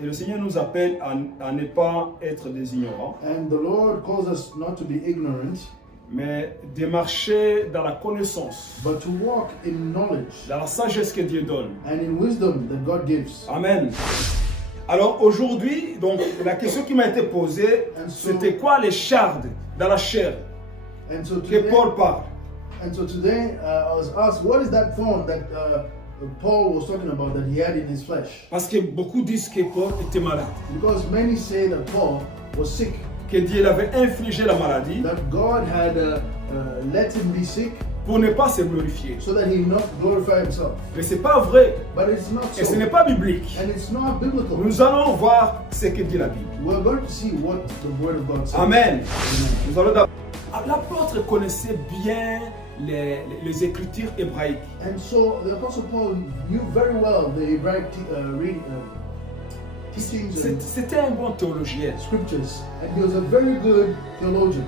Et le Seigneur nous appelle à ne pas être des ignorants, And the Lord calls us not to be ignorant, mais de marcher dans la connaissance, but to walk in knowledge dans la sagesse que Dieu donne. and in wisdom that God gives. Amen. Alors aujourd'hui, donc la question qui m'a été posée, c'était quoi les chardes dans la chair And so que today, Paul parle? I was asked, what is that thorn that Paul was talking about that he had in his flesh? Parce que beaucoup disent que Paul était malade, Because many say that Paul was sick, que Dieu l'avait infligé la maladie that God had let him be sick pour ne pas se glorifier. so that he not glorify himself. Mais c'est pas vrai But it's not et ce so. n'est pas biblique. And it's not biblical. Nous allons voir ce que dit la Bible. We're going to see what the word of God says. Amen. Amen. Nous allons d'abord. L'apôtre connaissait bien les écritures hébraïques. And so the Apostle Paul knew very well the Hebraic teachings and C'était un bon théologien. scriptures, and he was a very good theologian.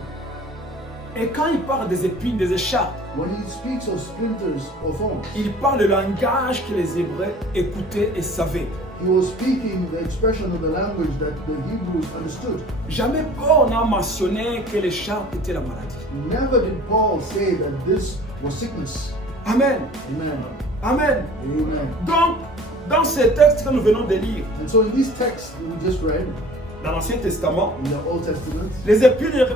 Et quand il parle des épines, des écharpes, When he speaks of splinters or thorns, il parle le langage que les Hébreux écoutaient et savaient. he was speaking the expression of the language that the Hebrews understood. Jamais Paul n'a mentionné que l'écharpe était la maladie. Never did Paul say that this was sickness. Amen. Amen. Amen. Amen. Donc, dans ces textes que nous venons de lire, And so in this text we just read, dans l'Ancien Testament, in the Old Testament, les épines.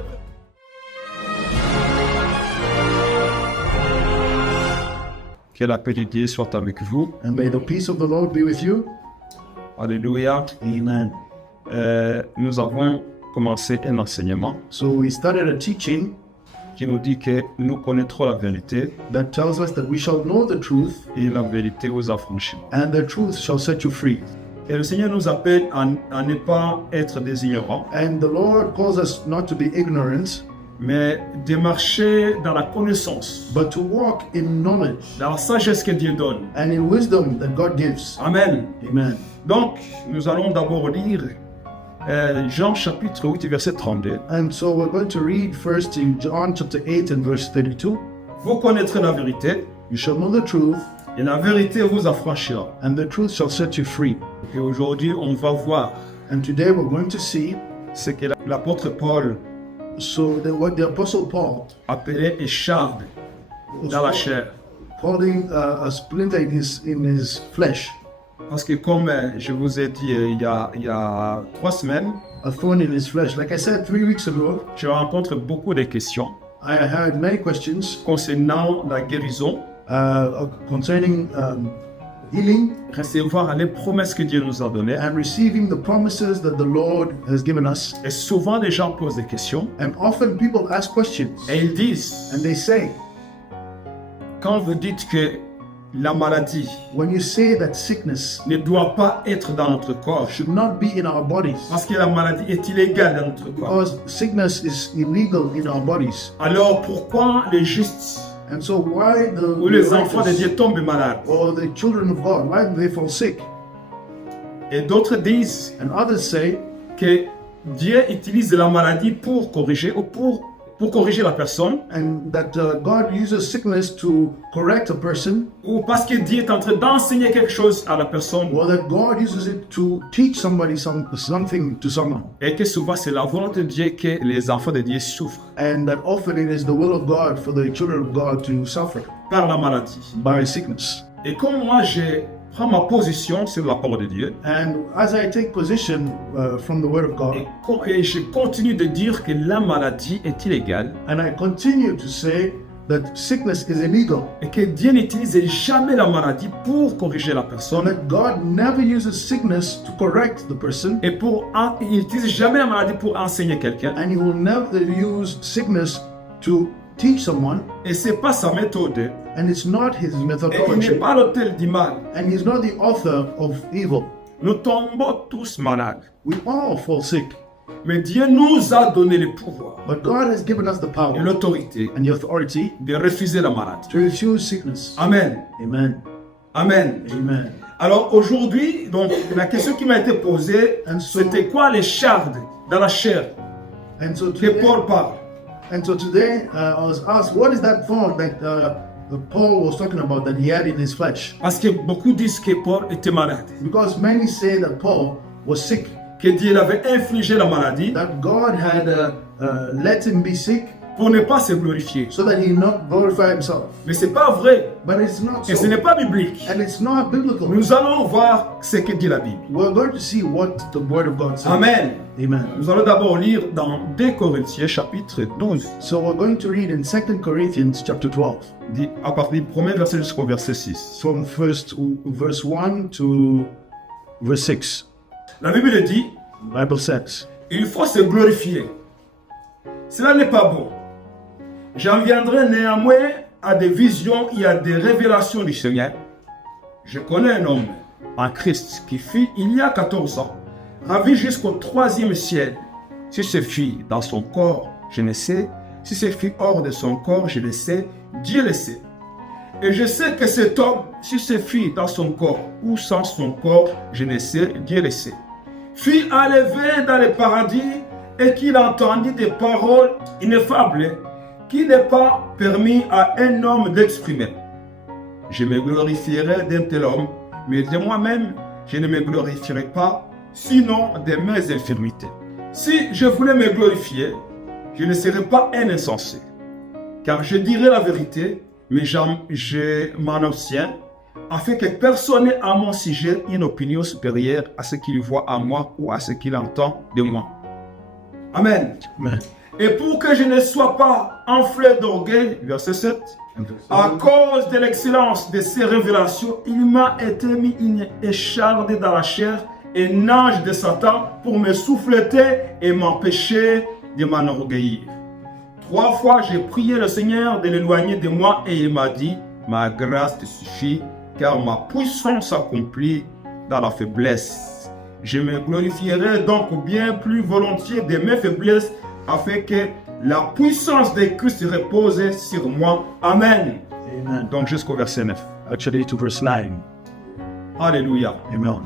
Que la paix de Dieu soit avec vous. and may the peace of the Lord be with you. Alléluia. Amen. Nous avons commencé un enseignement So we started a teaching qui nous dit que nous connaîtrons la vérité that tells us that we shall know the truth, et la vérité vous affranchira. and the truth shall set you free. Et le Seigneur nous appelle à ne pas être des ignorants, And the Lord calls us not to be ignorant, mais de marcher dans la connaissance, but to walk in knowledge dans la sagesse que Dieu donne. and in wisdom that God gives. Amen. Amen. Donc, nous allons d'abord lire Jean chapitre 8, verset 32. And so we're going to read first in John chapter 8 and verse 32. Vous connaîtrez la vérité, You shall know the truth, et la vérité vous affranchira. and the truth shall set you free. Et aujourd'hui, on va voir And today we're going to see ce que l'apôtre Paul what the Apostle Paul appelait écharde dans la chair. calling a splinter in his flesh, Parce que comme je vous ai dit il y a 3 semaines, a thorn in his flesh. Like I said 3 weeks ago, je rencontre beaucoup de questions I had many questions concernant la guérison, concerning healing recevoir les promesses que Dieu nous a données. and receiving the promises that the Lord has given us. Et souvent, les gens posent des questions And often people ask questions et ils disent, and they say, quand vous dites que la maladie when you say that sickness ne doit pas être dans notre corps, should not be in our bodies, parce que la maladie est illégale dans notre corps, because sickness is illegal in our bodies. alors pourquoi les justes And so why ou les the enfants de Dieu righteous tombent malades? or the children of God, why do they fall sick? Et d'autres disent And others say que Dieu utilise la maladie pour corriger ou pour corriger la personne, and that God uses sickness to correct a person, ou parce que Dieu est en train d'enseigner quelque chose à la personne, or that God uses it to teach somebody something to someone. et que souvent c'est la volonté de Dieu que les enfants de Dieu souffrent And that often it is the will of God for the children of God to suffer par la maladie. by sickness. Et comme moi je prends ma position sur la parole de Dieu, And as I take position from the Word of God, et je continue de dire que la maladie est illégale, and I continue to say that sickness is illegal, et que Dieu n'utilise jamais la maladie pour corriger la so personne, that God never uses sickness to correct the person, et il n'utilise jamais la maladie pour enseigner quelqu'un, and He will never use sickness to teach someone, et c'est pas sa méthode, and it's not His et il n'est methodology, pas l'auteur du mal. and He's not the author of evil. Nous tombons tous malades, We all fall sick, mais Dieu nous a donné le pouvoir but God has given us the et power l'autorité and the authority de refuser la maladie. to refuse sickness. Amen. Amen. Amen. Amen. Alors aujourd'hui, donc la question qui m'a été posée, c'était quoi les chardes dans la chair And so que today, Paul parle? I was asked, what is that thorn that Paul was talking about that he had in his flesh? Parce que beaucoup disent que Paul était malade. Because many say that Paul was sick, que Dieu avait infligé la maladie that God had let him be sick pour ne pas se glorifier. so that he not glorify himself. Mais c'est pas vrai But it's not et ce so. n'est pas biblique. And it's not biblical. Nous allons voir ce que dit la Bible. We're going to see what the word of God says. Amen. Amen. Nous allons d'abord lire dans 2 Corinthiens chapitre 12, So we're going to read in 2 Corinthians chapter 12, à partir du premier verset jusqu'au verset 6. from verse 1 to verse 6. La Bible dit, The Bible says, il faut se glorifier. Cela n'est pas bon. J'en viendrai néanmoins à des visions et à des révélations du Seigneur. Je connais un homme en Christ qui fut, il y a 14 ans, ravi jusqu'au 3e ciel. Si ce fut dans son corps, je ne sais. Si ce fut hors de son corps, je le sais. Dieu le sait. Et je sais que cet homme, si ce fut dans son corps ou sans son corps, je ne sais. Dieu le sait. Fut enlevé dans le paradis et qu'il entendit des paroles ineffables qui n'est pas permis à un homme d'exprimer. Je me glorifierai d'un tel homme, mais de moi-même, je ne me glorifierai pas, sinon de mes infirmités. Si je voulais me glorifier, je ne serais pas un insensé, car je dirais la vérité, mais je m'en abstiens, afin que personne n'ait à mon sujet une opinion supérieure à ce qu'il voit à moi ou à ce qu'il entend de moi. Amen. Amen. Et pour que je ne sois pas enflé d'orgueil, verset 7, à cause de l'excellence de ces révélations, il m'a été mis une écharde dans la chair, un ange de Satan pour me souffleter et m'empêcher de m'enorgueillir. 3 fois j'ai prié le Seigneur de l'éloigner de moi et il m'a dit, ma grâce te suffit, car ma puissance s'accomplit dans la faiblesse. Je me glorifierai donc bien plus volontiers de mes faiblesses, afin que la puissance de Christ repose sur moi. Amen. Amen. Donc jusqu'au verset 9. Actually, to verse 9. Alléluia. Amen.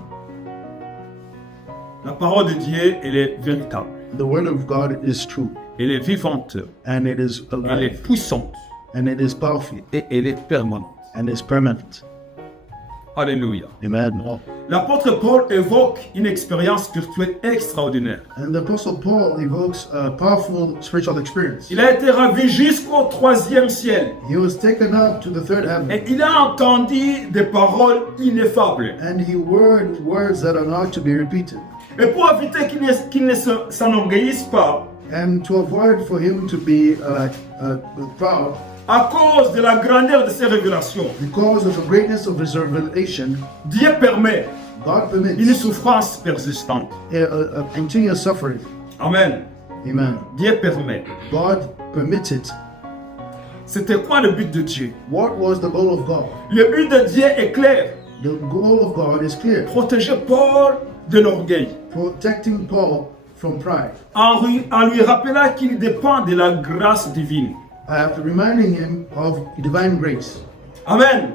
La parole de Dieu, elle est véritable. The word of God is true, Elle est vivante. and it is Elle est alive, puissante. and it is powerful, Et elle est permanente. and is permanent. Alléluia. Amen. L'apôtre Paul évoque une expérience spirituelle extraordinaire. And the Apostle Paul evokes a powerful spiritual experience. Il a été ravi jusqu'au 3e ciel. He was taken up to the third heaven, Et il a entendu des paroles ineffables. and he heard words that are not to be repeated. Et pour éviter qu'il ne s'enorgueillisse pas, And to avoid for him to be proud, à cause de la grandeur de ces révélations, because of the greatness of his revelation, Dieu permet God une permits souffrance persistante. a continuous suffering. Amen. Amen. Dieu permet. God permits it. C'était quoi le but de Dieu? What was the goal of God? Le but de Dieu est clair. The goal of God is clear. Protéger Paul de l'orgueil. Protecting Paul from pride. En lui rappelant qu'il dépend de la grâce divine. Reminding him of divine grace. Amen.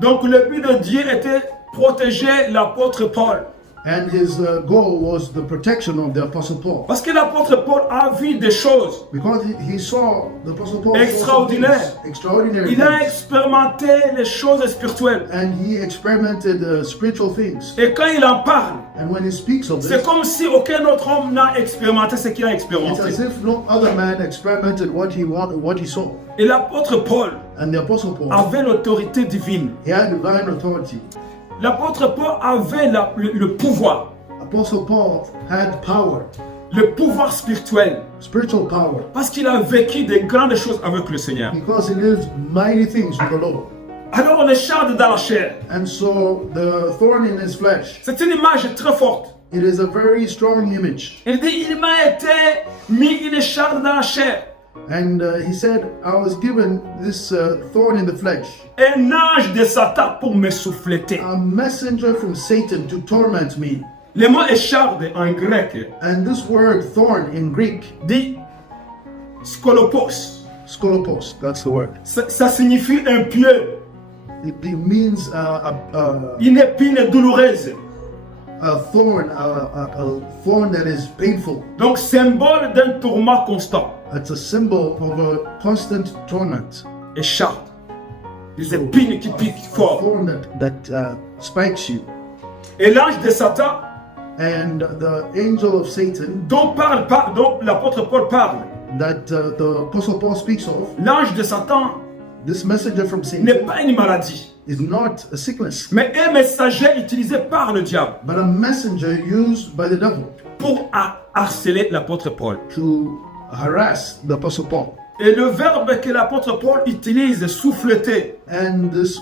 Donc le but de Dieu était protéger l'apôtre Paul. And his goal was the protection of the Apostle Paul. Parce que l'apôtre Paul a vu des choses. Because he saw, the Apostle Paul saw some Extraordinaire. things, extraordinary Il a things. expérimenté les choses spirituelles. And he experimented spiritual things. Et quand il en parle, And when he speaks of c'est this, comme si aucun autre homme n'a expérimenté ce qu'il a it's expérimenté. as if no other man experimented what he wanted, what he saw. Et l'apôtre Paul And the Apostle Paul, avait l'autorité divine. he had divine authority. L'apôtre Paul avait le pouvoir, Apostle Paul had power, le pouvoir spirituel, spiritual power, parce qu'il a vécu de grandes choses avec le Seigneur. because he lived mighty things with the Lord. Alors on est charde dans la chair. And so the thorn in his flesh, C'est une image très forte. it is a very strong image. Il dit, il m'a été mis une charde dans la chair. And he said, I was given this thorn in the flesh, Un ange de Satan pour me souffleter. a messenger from Satan to torment me. Le mot écharde en grec And this word thorn in Greek, dit skolopos. skolopos, that's the word. Ça signifie un pieu, It means une épine douloureuse. a thorn that is painful. Donc symbole d'un tourment constant. It's a symbol of a constant torment. Écharde. Des épines qui piquent A fort. thorn that spikes you. Et l'ange de Satan And the angel of Satan dont l'apôtre Paul parle, that the Apostle Paul speaks of, l'ange de Satan, this messenger from n'est Satan, pas une maladie, is not a sickness, mais un messager utilisé par le diable but a messenger used by the devil pour harceler l'apôtre Paul. to harass the Apostle Paul. Et le verbe que l'apôtre Paul utilise, souffleter, And this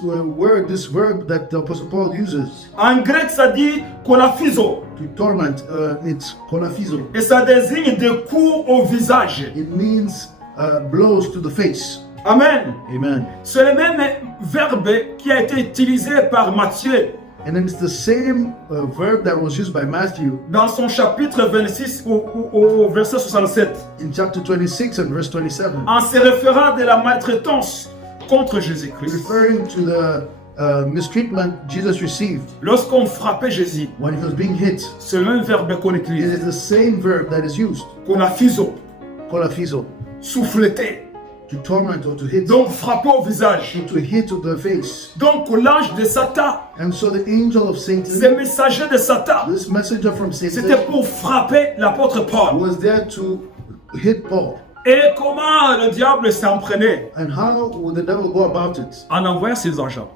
verb that the Apostle Paul uses en grec ça dit kolaphizo, to torment, it's kolaphizo. et ça désigne des coups au visage. It means blows to the face. Amen. Amen. C'est le même verbe qui a été utilisé par Matthieu And then it's the same verb that was used by Matthew dans son chapitre 26 au verset 67, in chapter 26 and verse 27, en se référant de la maltraitance contre Jésus-Christ. referring to the mistreatment Jesus received Lorsqu'on frappait Jésus, when he was being hit. c'est le même verbe qu'on It utilise, is the same verb that is used, kolaphizo, kolaphizo, souffleter, to torment or to hit, donc frapper au visage. to hit to the face. Donc l'ange de Satan, And so the angel of ce Satan, messager de Satan, this messenger from c'était Satan, pour frapper l'apôtre Paul. was there to hit Paul. Et comment le diable s'en prenait? And how would the devil go about it? En envoyant ses agents,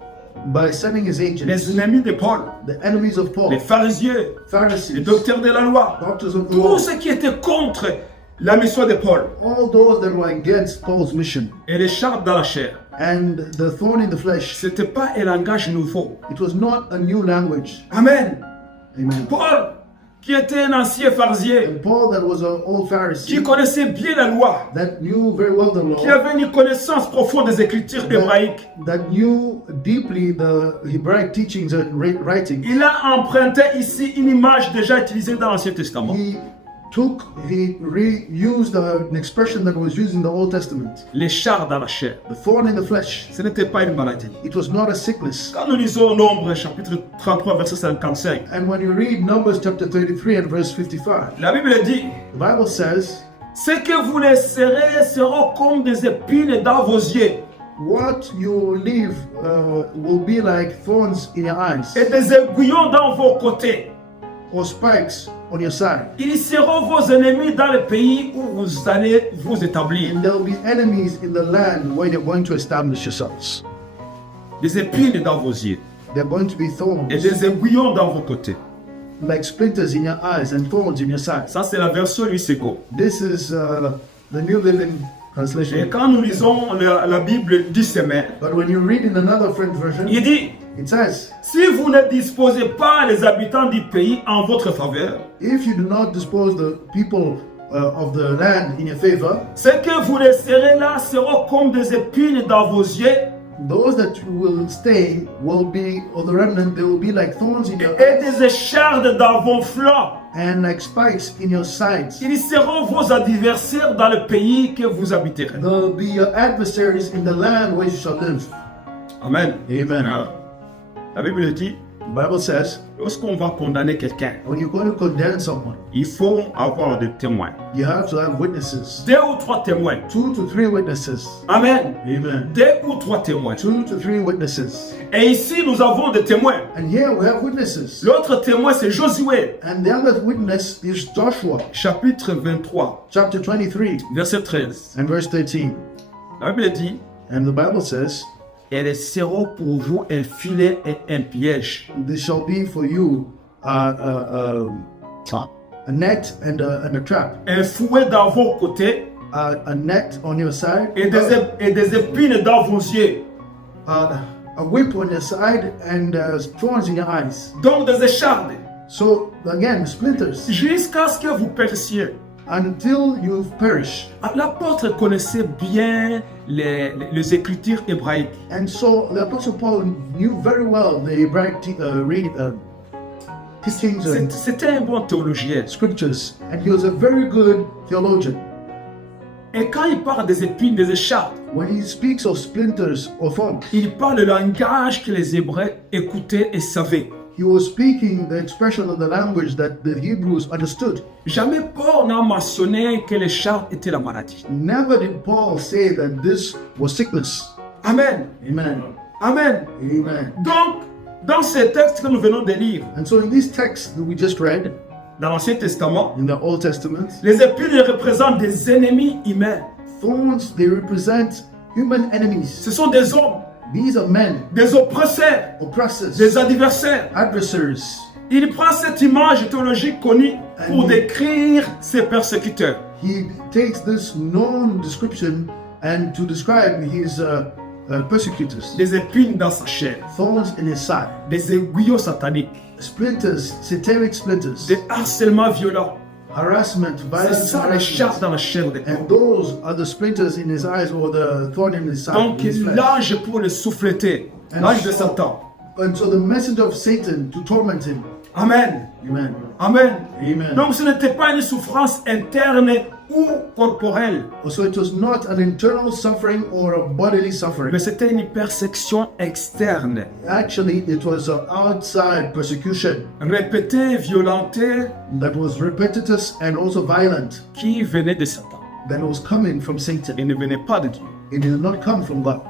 By sending his agents, les ennemis de Paul, the enemies of Paul, les pharisiens, les Pharisees, docteurs de la loi, doctors of the tous law, ceux qui étaient contre la mission de Paul, all those that were against Paul's mission, et les charpes dans la chair. and the thorn in the flesh. C'était pas un langage nouveau. It was not a new language. Amen. Amen. Paul, qui était un ancien pharisien, And Paul, that was an old qui Pharisee, connaissait bien la loi, that knew very well the qui law, avait une connaissance profonde des écritures hébraïques, that knew deeply the Hebraic teachings and writing, il a emprunté ici une image déjà utilisée dans l'Ancien Testament. he reused an expression that was used in the Old Testament. Les charpes dans la chair. The thorn in the flesh. Ce n'était pas une maladie. It was not a sickness. Quand nous lisons Nombre chapitre 33 verset 55, And when you read Numbers chapter 33 and verse 55, la Bible dit, the Bible says, ce que vous laisserez seront comme des épines dans vos yeux what you will leave will be like thorns in your eyes et des aiguillons dans vos côtés. or spikes on your side. Ils seront vos ennemis dans le pays où vous allez vous établir. And there will be enemies in the land where you're going to establish yourselves. Des épines dans vos yeux There are going to be thorns et des aiguillons dans vos côtés. like splinters in your eyes and thorns in your sides. Ça, c'est la version Luisego. This is the New Living Et Translation. quand nous lisons la Bible du semaine, But when you read in another French version, il dit, it says, si vous ne disposez pas les habitants du pays en votre faveur, if you do not dispose the people of the land in your favor, ce que vous laisserez là seront comme des épines dans vos yeux those that will stay will be, or the remnant, they will be like thorns in your et eyes des échardes dans vos flancs. and like spikes in your sides. Ils seront vos adversaires dans le pays que vous habiterez. They'll be your adversaries in the land where you shall live. Amen. Amen. La Bible dit, The Bible says, lorsqu'on va condamner quelqu'un, when you're going to condemn someone, il faut avoir des témoins. you have to have witnesses. 2 ou 3 témoins. 2 to 3 witnesses. Amen. Amen. 2 ou 3 témoins. 2 to 3 witnesses. Et ici, nous avons des témoins. And here we have witnesses. L'autre témoin, c'est Josué, And the other witness is Joshua, chapitre 23, chapter 23 verset 13. and verse 13. La Bible dit, And the Bible says, elles seront pour vous un filet et un piège. this shall be for you a net and a trap. Un fouet dans vos côtés A net on your side, et des épines dans vos yeux. a whip on your side, and thorns in your eyes. Donc des échardes. So again, splinters, Jusqu'à ce que vous perissiez. until you've perished. L'apôtre connaissait bien les écritures hébraïques. And so the Apostle Paul knew very well the Hebraic teachings and C'était un bon théologien. scriptures, and he was a very good theologian. Et quand il parle des épines, des écharpes, When he speaks of splinters or thorns, il parle le langage que les Hébreux écoutaient et savaient. he was speaking the expression of the language that the Hebrews understood. Jamais Paul n'a mentionné que l'écharpe était la maladie. Never did Paul say that this was sickness. Amen. Amen. Amen. Amen. Donc, dans ces textes que nous venons de lire, And so in this text that we just read, dans l'Ancien Testament, in the Old Testament. les épines représentent des ennemis humains. Thorns, they represent human enemies. Ce sont des hommes, These are men, des oppresseurs, oppressors, des adversaires. adversaries. Il prend cette image théologique connue pour décrire ses persécuteurs. He takes this known description and to describe his persecutors. Des épines dans sa chair, Thorns in his side, des aiguillons sataniques, splinters, satanic splinters, des harcèlements violents. harassment, C'est violence, ça les charges harassment. dans la chair des corps. And those are the splinters in his eyes or the thorn in his side. Donc in his flesh. l'ange pour le souffleter, l'ange de Satan. And so the messenger of Satan to torment him. Amen. Amen. Amen. Amen. Donc ce n'était pas une souffrance interne ou corporelle, So it was not an internal suffering or a bodily suffering. mais c'était une persécution externe, Actually, it was an outside persecution répétée, violentée, that was repetitious and also violent, qui venait de Satan. that was coming from Satan. Elle ne venait pas de Dieu. It did not come from God.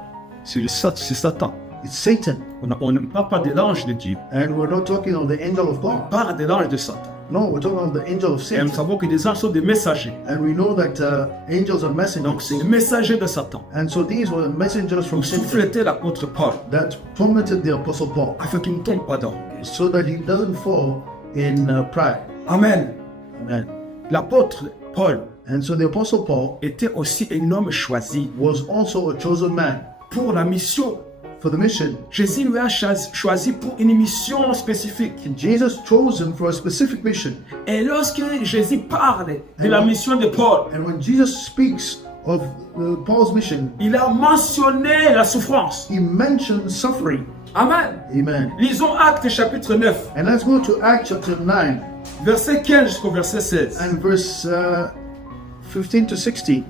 C'est Satan. It's Satan. On ne parle pas de l'ange de Dieu. And we're not talking of the angel of On God. parle de l'ange de Satan. No, we're talking of the angel of Et nous Satan. savons que les anges sont des messagers. And we know that angels are Donc messengers. c'est les messagers de Satan. And so these were messengers from Pour Satan souffleter l'apôtre Paul, that tormented the apostle Paul afin qu'il ne tombe pas d'orgueil. so that he doesn't fall in pride. Amen. Amen. L'apôtre Paul And so the apostle Paul était aussi un homme choisi was also a chosen man pour la mission. for the mission. Jésus lui a choisi pour une mission spécifique. Jesus chose him for a specific mission. Et lorsque Jésus parle de la mission de Paul, And when Jesus speaks of Paul's mission, il a mentionné la souffrance. he mentions suffering. Amen. Amen. Lisons Actes chapitre 9, And let's go to Acts chapter 9 verset 15 jusqu'au verset 16. and verse 15 to 16.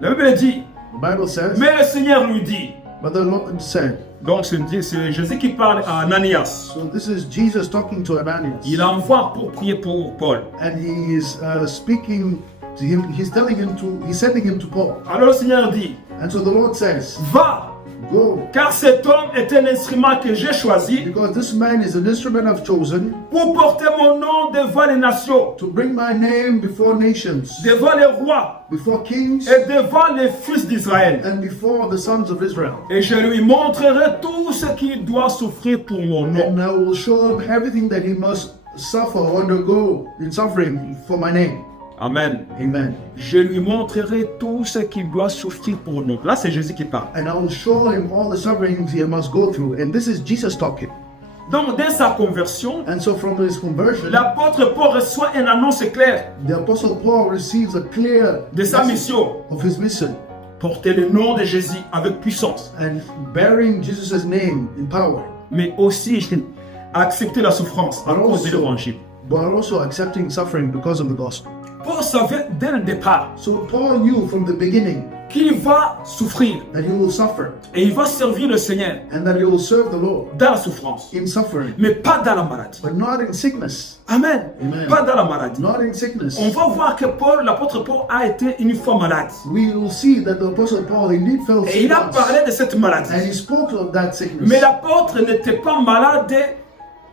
La Bible dit, The Bible says, mais le Seigneur lui dit, but the Lord said, donc c'est Jésus qui parle à Ananias. so this is Jesus talking to Ananias. Il envoie pour prier pour Paul. And he is speaking to him, he's sending him to Paul. Alors le Seigneur dit, And so the Lord says, va, go, car cet homme est un instrument que j'ai choisi because this man is an instrument I've chosen pour porter mon nom devant les nations, to bring my name before nations, devant les rois before kings, et devant les fils d'Israël. and before the sons of Israel. Et je lui montrerai tout ce qu'il doit souffrir pour mon nom. And I will show him everything that he must suffer or undergo in suffering for my name. Amen. Amen. Je lui montrerai tout ce qu'il doit souffrir pour mon nom. Là, c'est Jésus qui parle. And I will show him all the sufferings he must go through. And this is Jesus talking. Donc, dès sa conversion, And so from his conversion, l'apôtre Paul reçoit une annonce claire the apostle Paul receives a clear de sa message mission. of his mission Porter le nom de Jésus avec puissance, and bearing Jesus' name in power, mais aussi accepter la souffrance à cause de l'évangile. but also accepting suffering because of the gospel. Paul savait dès le départ So Paul knew from the beginning qu'il va souffrir that he will suffer et il va servir le Seigneur and that he will serve the Lord dans la souffrance, in suffering, mais pas dans la maladie. but not in sickness. Amen. Amen. Pas dans la maladie. Not in sickness. On va voir que Paul, l'apôtre Paul, a été une fois malade. We will see that the apostle Paul indeed fell Et sick il a once, parlé de cette and maladie. he spoke of that sickness. Mais l'apôtre n'était pas malade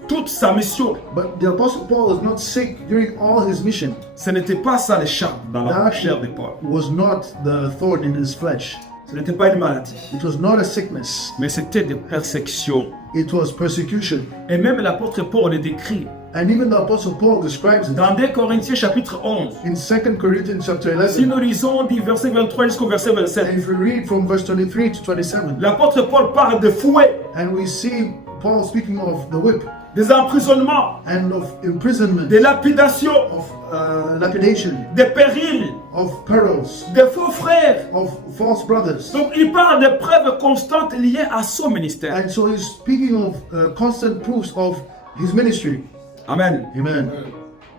toute sa mission. But the apostle Paul was not sick during all his mission. Ce n'était pas ça le charme dans la That chair de Paul. was not the thorn in his flesh. Ce n'était pas une maladie, It was not a sickness. mais c'était des persécutions. It was persecution. Et même l'apôtre Paul le décrit And even the apostle Paul describes it dans 2 Corinthiens chapitre 11. in 2 Corinthians chapter Si 11. nous lisons du verset 23 jusqu'au verset And 27, if we read from verse 23 to 27, l'apôtre Paul parle de fouet, and we see Paul speaking of the whip des emprisonnements, and of imprisonment, des lapidations, of lapidation, des périls, of perils, des faux frères. of false brothers. Donc il parle de preuves constantes liées à son ministère. And so he's speaking of constant proofs of his ministry. Amen. Amen.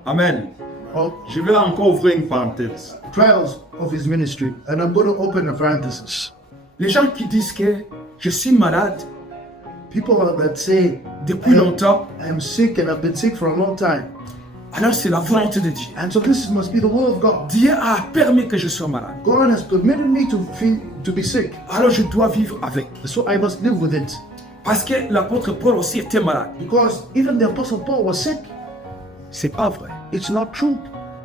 Amen. Of Je vais encore ouvrir une parenthèse. trials of his ministry. And I'm going to open a parenthesis. Les gens qui disent que je suis malade People that say, depuis longtemps, I'm sick and I've been sick for a long time. alors c'est la volonté de Dieu. And so this must be the will of God. Dieu a permis que je sois malade. God has permitted me to be sick. Alors je dois vivre avec. So I must live with it. Parce que l'apôtre Paul aussi était malade. Because even the apostle Paul was sick. C'est pas vrai. It's not true.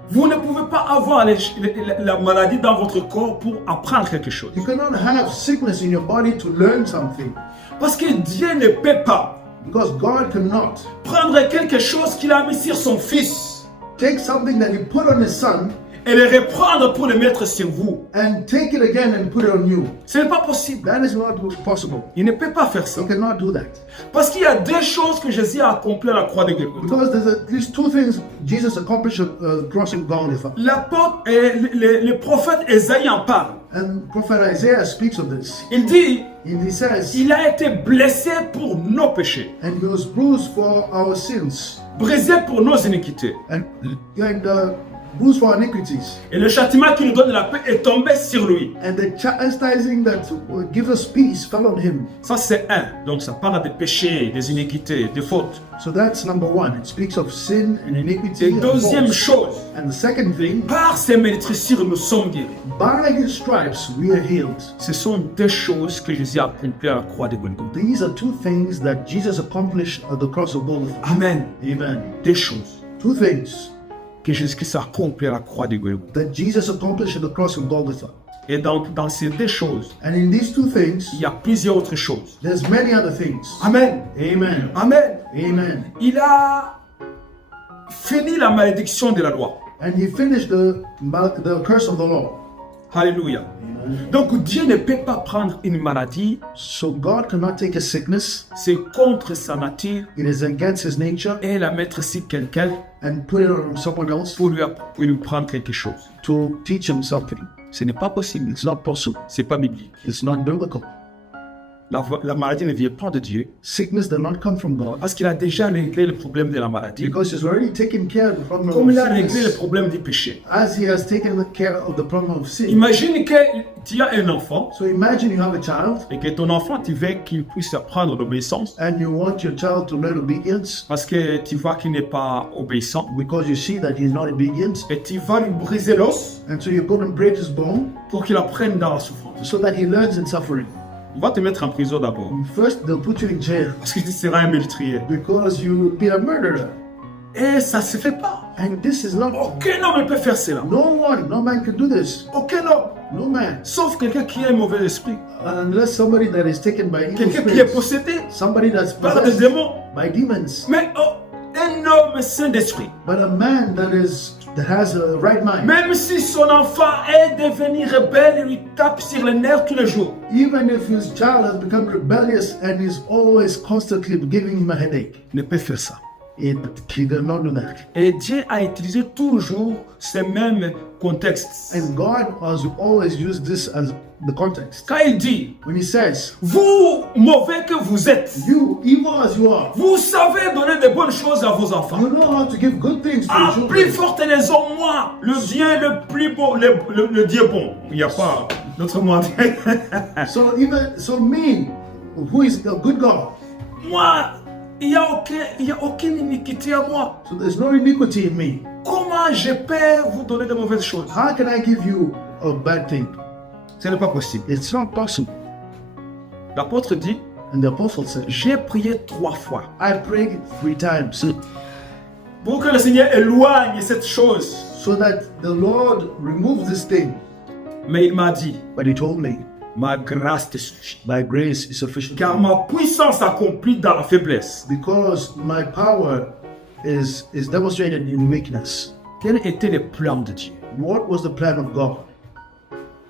Vous ne pouvez pas avoir la maladie dans votre corps pour apprendre quelque chose. You cannot have sickness in your body to learn something. Parce que Dieu ne peut pas Because God cannot prendre quelque chose qu'il a mis sur son fils take something that He put on His Son et le reprendre pour le mettre sur vous. and take it again and put it on you. Ce n'est pas possible. That is not possible. Il ne peut pas faire ça. He cannot do that. Parce qu'il y a deux choses que Jésus a accomplies à la croix de Golgotha. Because there's at least two things Jesus accomplished at crossing Golgotha. L'apôtre et le prophète Ésaïe en parle. And Prophet Isaiah speaks of this. Il dit, And he says, il a été blessé pour nos péchés, and He was bruised for our sins, brisé pour nos iniquités. and bruised for our iniquities. Et le châtiment qui nous donne la paix est tombé sur lui. And the chastising that gives us peace fell on Him. Ça c'est un. Donc ça parle des péchés, des iniquités, des fautes. So that's number one. It speaks of sin and iniquity. Et And deuxième faults. chose, And the second thing, par ses meurtrissures nous sommes guéris. by His stripes we are healed. Ce sont deux choses que Jésus a accomplies à la croix de Golgotha. These are two things that Jesus accomplished at the cross of Golgotha. Amen. Amen. Deux choses Two things que Jésus-Christ a accomplies à la croix de Golgotha. that Jesus accomplished at the cross of Golgotha. Et dans ces deux choses, And in these two things, il y a plusieurs autres choses. there's many other things. Amen. Amen. Amen. Amen. Il a fini la malédiction de la loi. And He finished the curse of the law. Alléluia. Donc Dieu ne peut pas prendre une maladie, So God cannot take a sickness, c'est contre sa nature, it is against His nature, et la mettre sur quelqu'un and put it on someone else pour lui prendre quelque chose. to teach him something. Ce n'est pas possible. It's not possible. C'est pas biblique. It's not biblical. La maladie ne vient pas de Dieu Sickness does not come from God parce qu'il a déjà réglé le problème de la maladie, because He's already taken care of the problem comme of il a réglé le sickness, problème du péché. as He has taken care of the problem of sin. Imagine que tu as un enfant So imagine you have a child et que ton enfant, tu veux qu'il puisse apprendre l'obéissance and you want your child to learn obedience parce que tu vois qu'il n'est pas obéissant because you see that he's not obedient, et tu vas lui briser l'os and so you're going to break his bone pour qu'il apprenne dans la souffrance. so that he learns in suffering. On va te mettre en prison d'abord First, they'll put you in jail parce que tu seras un meurtrier. because you will be a murderer. Et ça se fait pas. And this is not. Aucun homme ne peut faire cela. No man can do this. Aucun homme. No man. Sauf quelqu'un qui a un mauvais esprit. Unless somebody that is taken by evil Quelqu'un qui est spirits. possédé Somebody that's par des possessed démons. by demons. Mais un homme saint d'esprit, But a man that has a right mind, même si son enfant est devenu rebelle, il lui tape sur les nerfs tous les jours. even if his child has become rebellious and is always constantly giving him a headache, Ne peut faire ça. he does not do that. Et Dieu a utilisé toujours ces mêmes contextes. And God has always used this as the context. Quand il dit, When He says, vous mauvais que vous êtes, "You evil as you are, vous savez donner de bonnes choses à vos enfants. you know how to give good things to Ah, your plus children." forte les hommes, moi, le Dieu le plus beau, le Dieu bon. Il n'y a pas d'autre mot. So me, who is a good God, Moi, il n'y a aucune iniquité à moi. so there's no iniquity in me. Comment je peux vous donner de mauvaises choses? How can I give you a bad thing? Ce n'est pas possible. It's not possible. L'apôtre dit, And the apostle said, j'ai prié 3 fois I prayed 3 times pour que le Seigneur éloigne cette chose. so that the Lord removes this thing. Mais il m'a dit, But He told me, ma grâce te suffit. my grace is sufficient Car ma puissance s'accomplit dans la faiblesse. because my power is demonstrated in weakness. Quel était le plan de Dieu? What was the plan of God?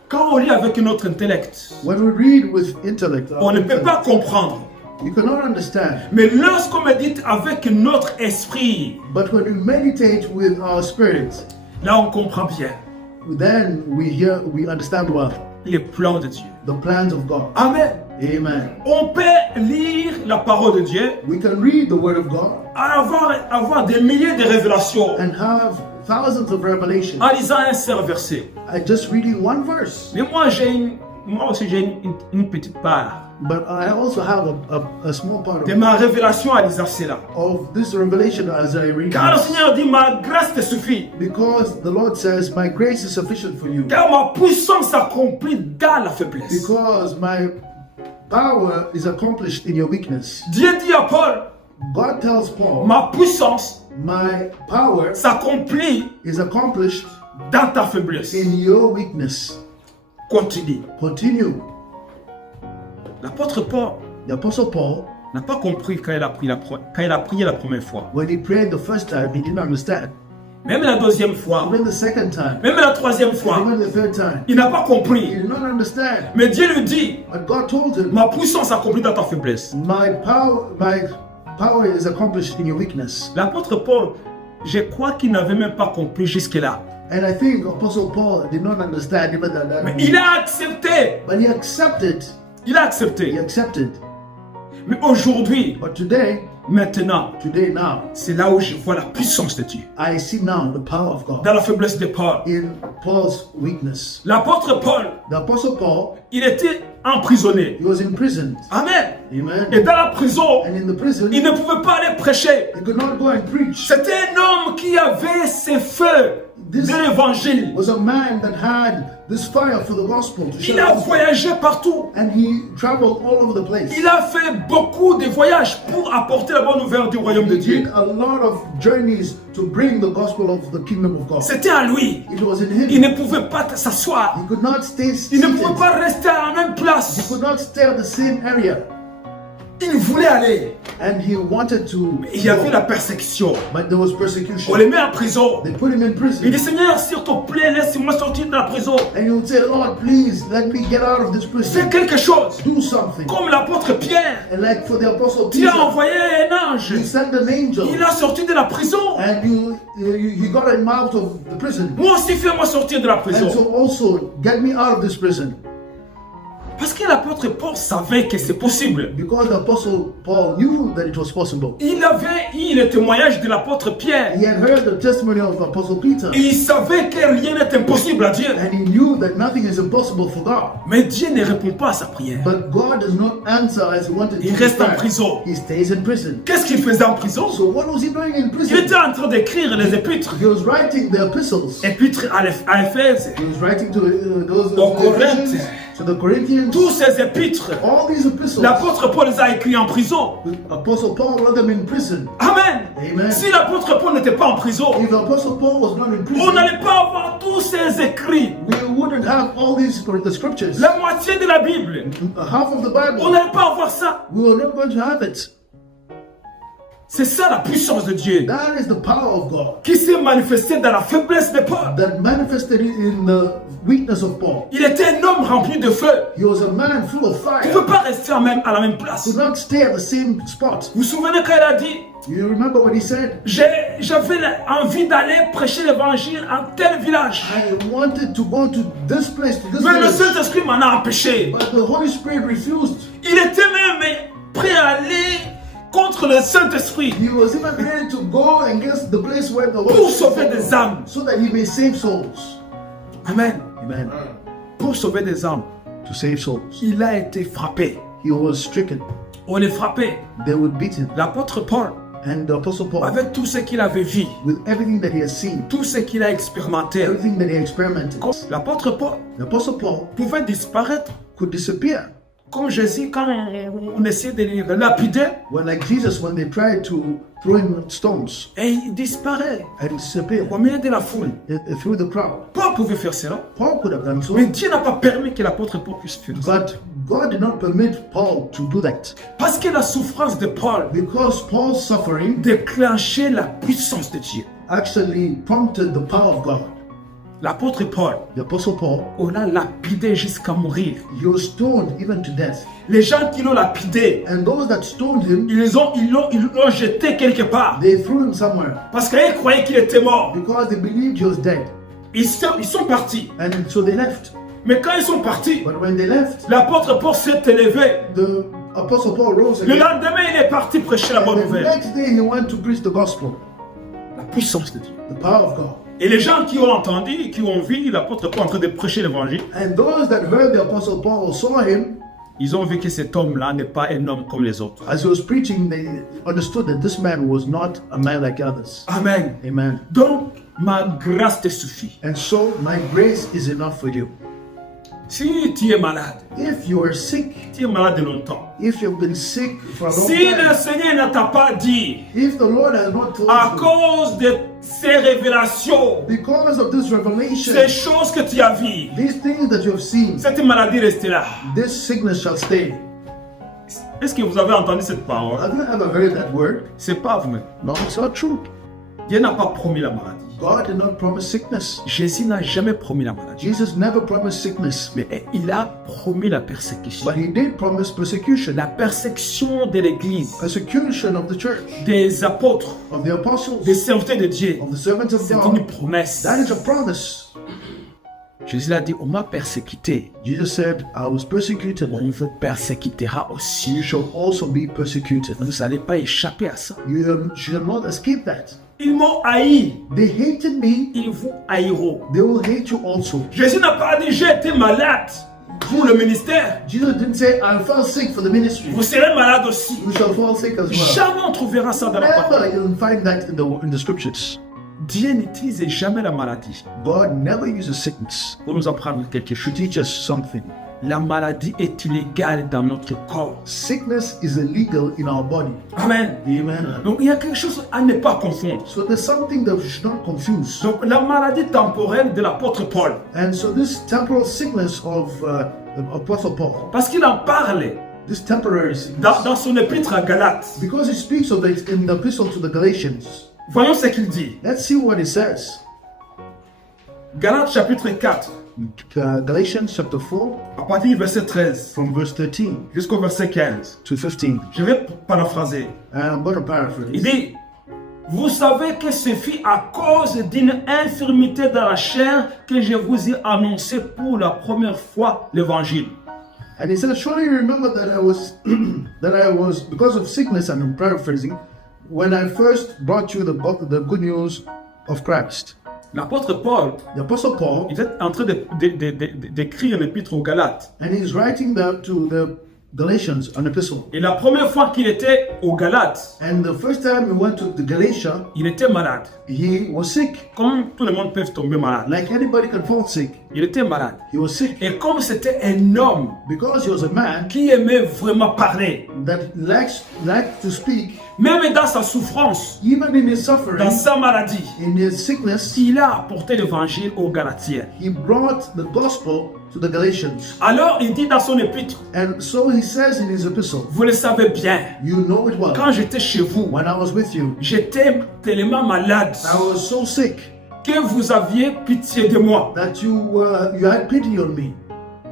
Quand on lit avec notre intellect, When we read with intellect, on ne peut pas comprendre. you cannot understand. Mais lorsqu'on médite avec notre esprit, But when we meditate with our spirit, là on comprend bien then we understand well les plans de Dieu. the plans of God. Amen. Amen. On peut lire la parole de Dieu, We can read the Word of God avoir des milliers de révélations and have thousands of revelations. en lisant un seul verset. I just reading one verse, Mais moi aussi j'ai une petite part but I also have a small part de ma révélation à lisant cela. of this revelation as I read Car le this. Seigneur dit, ma grâce te suffit. Because the Lord says, my grace is sufficient for you. Car ma puissance s'accomplit dans la faiblesse. Because my power is accomplished in your weakness. Dieu dit à Paul, God tells Paul, ma puissance my power s'accomplit is accomplished dans ta faiblesse. in your weakness. Continue. Continue. L'apôtre Paul The Apostle Paul, n'a pas compris quand il a prié la première fois. when he prayed the first time, he didn't understand. Même la deuxième fois. Even the second time, Même la troisième fois. even the third time, Il n'a pas he compris. did not understand. Mais Dieu lui dit, But God told him, ma puissance s'accomplit dans ta faiblesse. my power is accomplished in your weakness. L'apôtre Paul, je crois qu'il n'avait même pas compris jusque-là. And I think Apostle Paul did not understand even that. Mais il a accepté. But he accepted. Il a He accepté. accepted. Mais aujourd'hui, But today maintenant, now, c'est là où je vois la puissance de Dieu. I see now the power of God Dans la faiblesse de Paul. in Paul's weakness. L'apôtre Paul, The Apostle Paul, il était emprisonné. he was imprisoned. Amen. Amen. Et dans la prison, And in the prison, il ne pouvait pas aller prêcher. he could not go and preach. C'était un homme qui avait ses feux de l'évangile. Was a man that had this fire for the gospel to Il share a the gospel. voyagé partout. And he traveled all over the place. Il a fait beaucoup de voyages pour apporter la bonne nouvelle du royaume de He Dieu. did a lot of journeys to bring the gospel of the kingdom of God. C'était à lui. It was in Il him. ne pouvait pas s'asseoir. He could not stay Il ne seated. pouvait pas rester à la même He place. could not stay at the same area. Il voulait aller. And he wanted to. Il y avait la persécution. But there was On persecution. les met en prison. They put him in prison. Il dit, Seigneur, s'il te plaît, laisse-moi sortir de la prison. And he would say, Lord, please let me get out of this Fais prison. quelque chose. Do something. Comme l'apôtre Pierre. And like for the apostle Dieu a Peter, envoyé un ange. he sent an angel. Il a sorti de la prison. And he got him out of the prison. Moi aussi, fais-moi sortir de la And prison. so also, get me out of this prison. Parce que l'apôtre Paul savait que c'est possible. Because the apostle Paul knew that it was possible. Il avait eu le témoignage de l'apôtre Pierre. He had heard the testimony of the apostle Peter. Et il savait que rien n'est impossible à Dieu. And he knew that nothing is impossible for God. Mais Dieu ne répond pas à sa prière. But God does not answer as he wanted Il to. reste en prison. He stays in prison. Qu'est-ce qu'il faisait en prison? So what was he doing in Il prison? était en train d'écrire les épîtres. He was writing the epistles. Épîtres à Éphèse, He was writing to those Aux Corinthiens. Ephesians, to the Corinthians. tous ces épîtres. All these epistles. L'apôtre Paul les a écrits en prison. Apostle Paul wrote them in prison. Amen. Amen. Si l'apôtre Paul n'était pas en prison, If the apostle Paul was not in on prison, n'allait pas avoir tous ces écrits. we wouldn't have all these the scriptures. La moitié de la Bible. Half of the On Bible. n'allait pas avoir ça. We were not going to have it. C'est ça la puissance de Dieu That is the power of God qui s'est manifestée dans la faiblesse de Paul. that manifested in the weakness of Paul. Il était un homme rempli de feu. He was a man full of Il ne fire. pouvait pas rester à la même place. Could not stay at the same spot. Vous vous souvenez quand il a dit, You remember what he said? j'avais envie d'aller prêcher l'évangile en tel village. I wanted to go to this place, to this Mais le village. Saint-Esprit m'en a empêché. But the Holy Spirit refused. Il était même prêt à aller contre le Saint-Esprit He was even ready to go against the place where the Holy pour Spirit sauver des âmes. so that he may save souls. Amen. Amen. Pour sauver des âmes. To save souls. Il a été frappé. He was stricken. On est frappé. They would beat him. L'apôtre Paul, And the Apostle Paul, avec tout ce qu'il avait vu, with everything that he has seen, tout ce qu'il a expérimenté, everything that he experimented, l'apôtre Paul the Apostle Paul pouvait disparaître. could disappear. Comme Jésus, quand on essayait de le lapider, When, like Jesus, when they tried to throw him stones et il disparaît and disappear au milieu de la foule. through the crowd, Paul pouvait faire cela, Paul could have done so, mais Dieu n'a pas permis que l'apôtre Paul puisse faire ça. but God did not permit Paul to do that Parce que la souffrance de Paul because Paul's suffering déclenchait la puissance de Dieu. actually prompted the power of God. L'apôtre Paul, The Apostle Paul, on l'a lapidé jusqu'à mourir. he was stoned even to death, Les gens qui l'ont lapidé, and those that stoned him, ils l'ont jeté quelque part. they threw him somewhere Parce qu'ils croyaient qu'il était mort. because they believed he was dead, Ils sont partis. and so they left. Mais quand ils sont partis, But when they left, l'apôtre Paul s'est élevé. the Apostle Paul rose Le again. lendemain, il est parti prêcher la bonne And the nouvelle. next day he went to preach the gospel, La puissance de Dieu. the power of God. Et les gens qui ont entendu, qui ont vu l'apôtre Paul en train de prêcher l'évangile, And those that heard the Apostle Paul saw him ils ont vu que cet homme-là n'est pas un homme comme les autres. as he was preaching. They understood that this man was not a man like others. Amen. Amen. Donc, ma grâce te suffit. And so my grace is enough for you. Si tu es malade, If you are sick, tu es malade longtemps. if you've been sick for a long Si le time, Seigneur ne t'a pas dit, if the Lord has not told à you, cause de ces révélations, because of this revelation, ces choses que tu as vues, these things that you have seen, cette maladie restera. this sickness shall stay. Est-ce que vous avez entendu cette parole? Have you ever heard that word? C'est pas vrai. No, it's not true. Dieu n'a pas promis la maladie. God did not promise sickness. Jésus n'a jamais promis la maladie. Jesus never promised sickness, Mais il a promis la persécution. but he did promise persecution. La persécution de l'Église, Persecution of the church, des apôtres, of the apostles, des serviteurs de Dieu. of the servants of C'est une God. promesse. That is a promise. Jésus a dit, on m'a persécuté. Jesus said, I was persecuted. On vous persécutera aussi. You shall also be persecuted. Vous n'allez pas échapper à ça. You shall not escape that. Ils m'ont haï. They hated me, Ils vous haïront. they will hate you also. Jésus n'a pas dit, j'ai été malade pour le ministère. Jesus didn't say, I fell sick for the ministry. Vous serez malade aussi. You shall fall sick as well. Jamais on trouvera ça dans la parole. Never you'll find that in the scriptures. Dieu n'utilise jamais la maladie God never uses sickness pour nous apprendre quelque to chose. teach us something. La maladie est illégale dans notre corps. Sickness is illegal in our body. Amen. Amen. Donc il y a quelque chose à ne pas confondre. So there's something that we should not confuse. Donc la maladie temporelle de l'apôtre Paul, And so this temporal sickness of Apostle Paul, parce qu'il en parlait this temporary sickness, dans son épître à Galates. because he speaks of it in the epistle to the Galatians. Voyons ce qu'il dit. Let's see what he says. Galates chapitre 4, Galatians chapter 4, à partir du verset 13 from verse 13 jusqu'au verset 15. to 15. Je vais paraphraser. And I'm going to paraphrase. Il dit, vous savez que ce fut à cause d'une infirmité de la chair que je vous ai annoncé pour la première fois l'évangile. And he said, surely you remember that I was, because of sickness, and I'm paraphrasing, when I first brought you the good news of Christ. L'apôtre Paul, The Apostle Paul, il est en train d'écrire l'épître aux Galates. and he's writing that to the Galatians, an epistle. Et la première fois qu'il était aux Galates, And the first time he went to the Galatia, il était malade. he was sick. Comme tout le monde peut tomber malade. Like anybody can fall sick, Il était malade. he was sick. Et comme c'était un homme Because he was a man qui aimait vraiment parler, that liked to speak, même dans sa souffrance, even in his suffering, dans sa maladie, in his sickness, il a apporté l'évangile aux Galatiens. he brought the gospel to the Galatians. Alors il dit dans son épître, And so he says in his epistle, vous le savez bien, you know it well. quand j'étais chez vous, When I was with you, j'étais tellement malade I was so sick que vous aviez pitié de moi. that you had pity on me.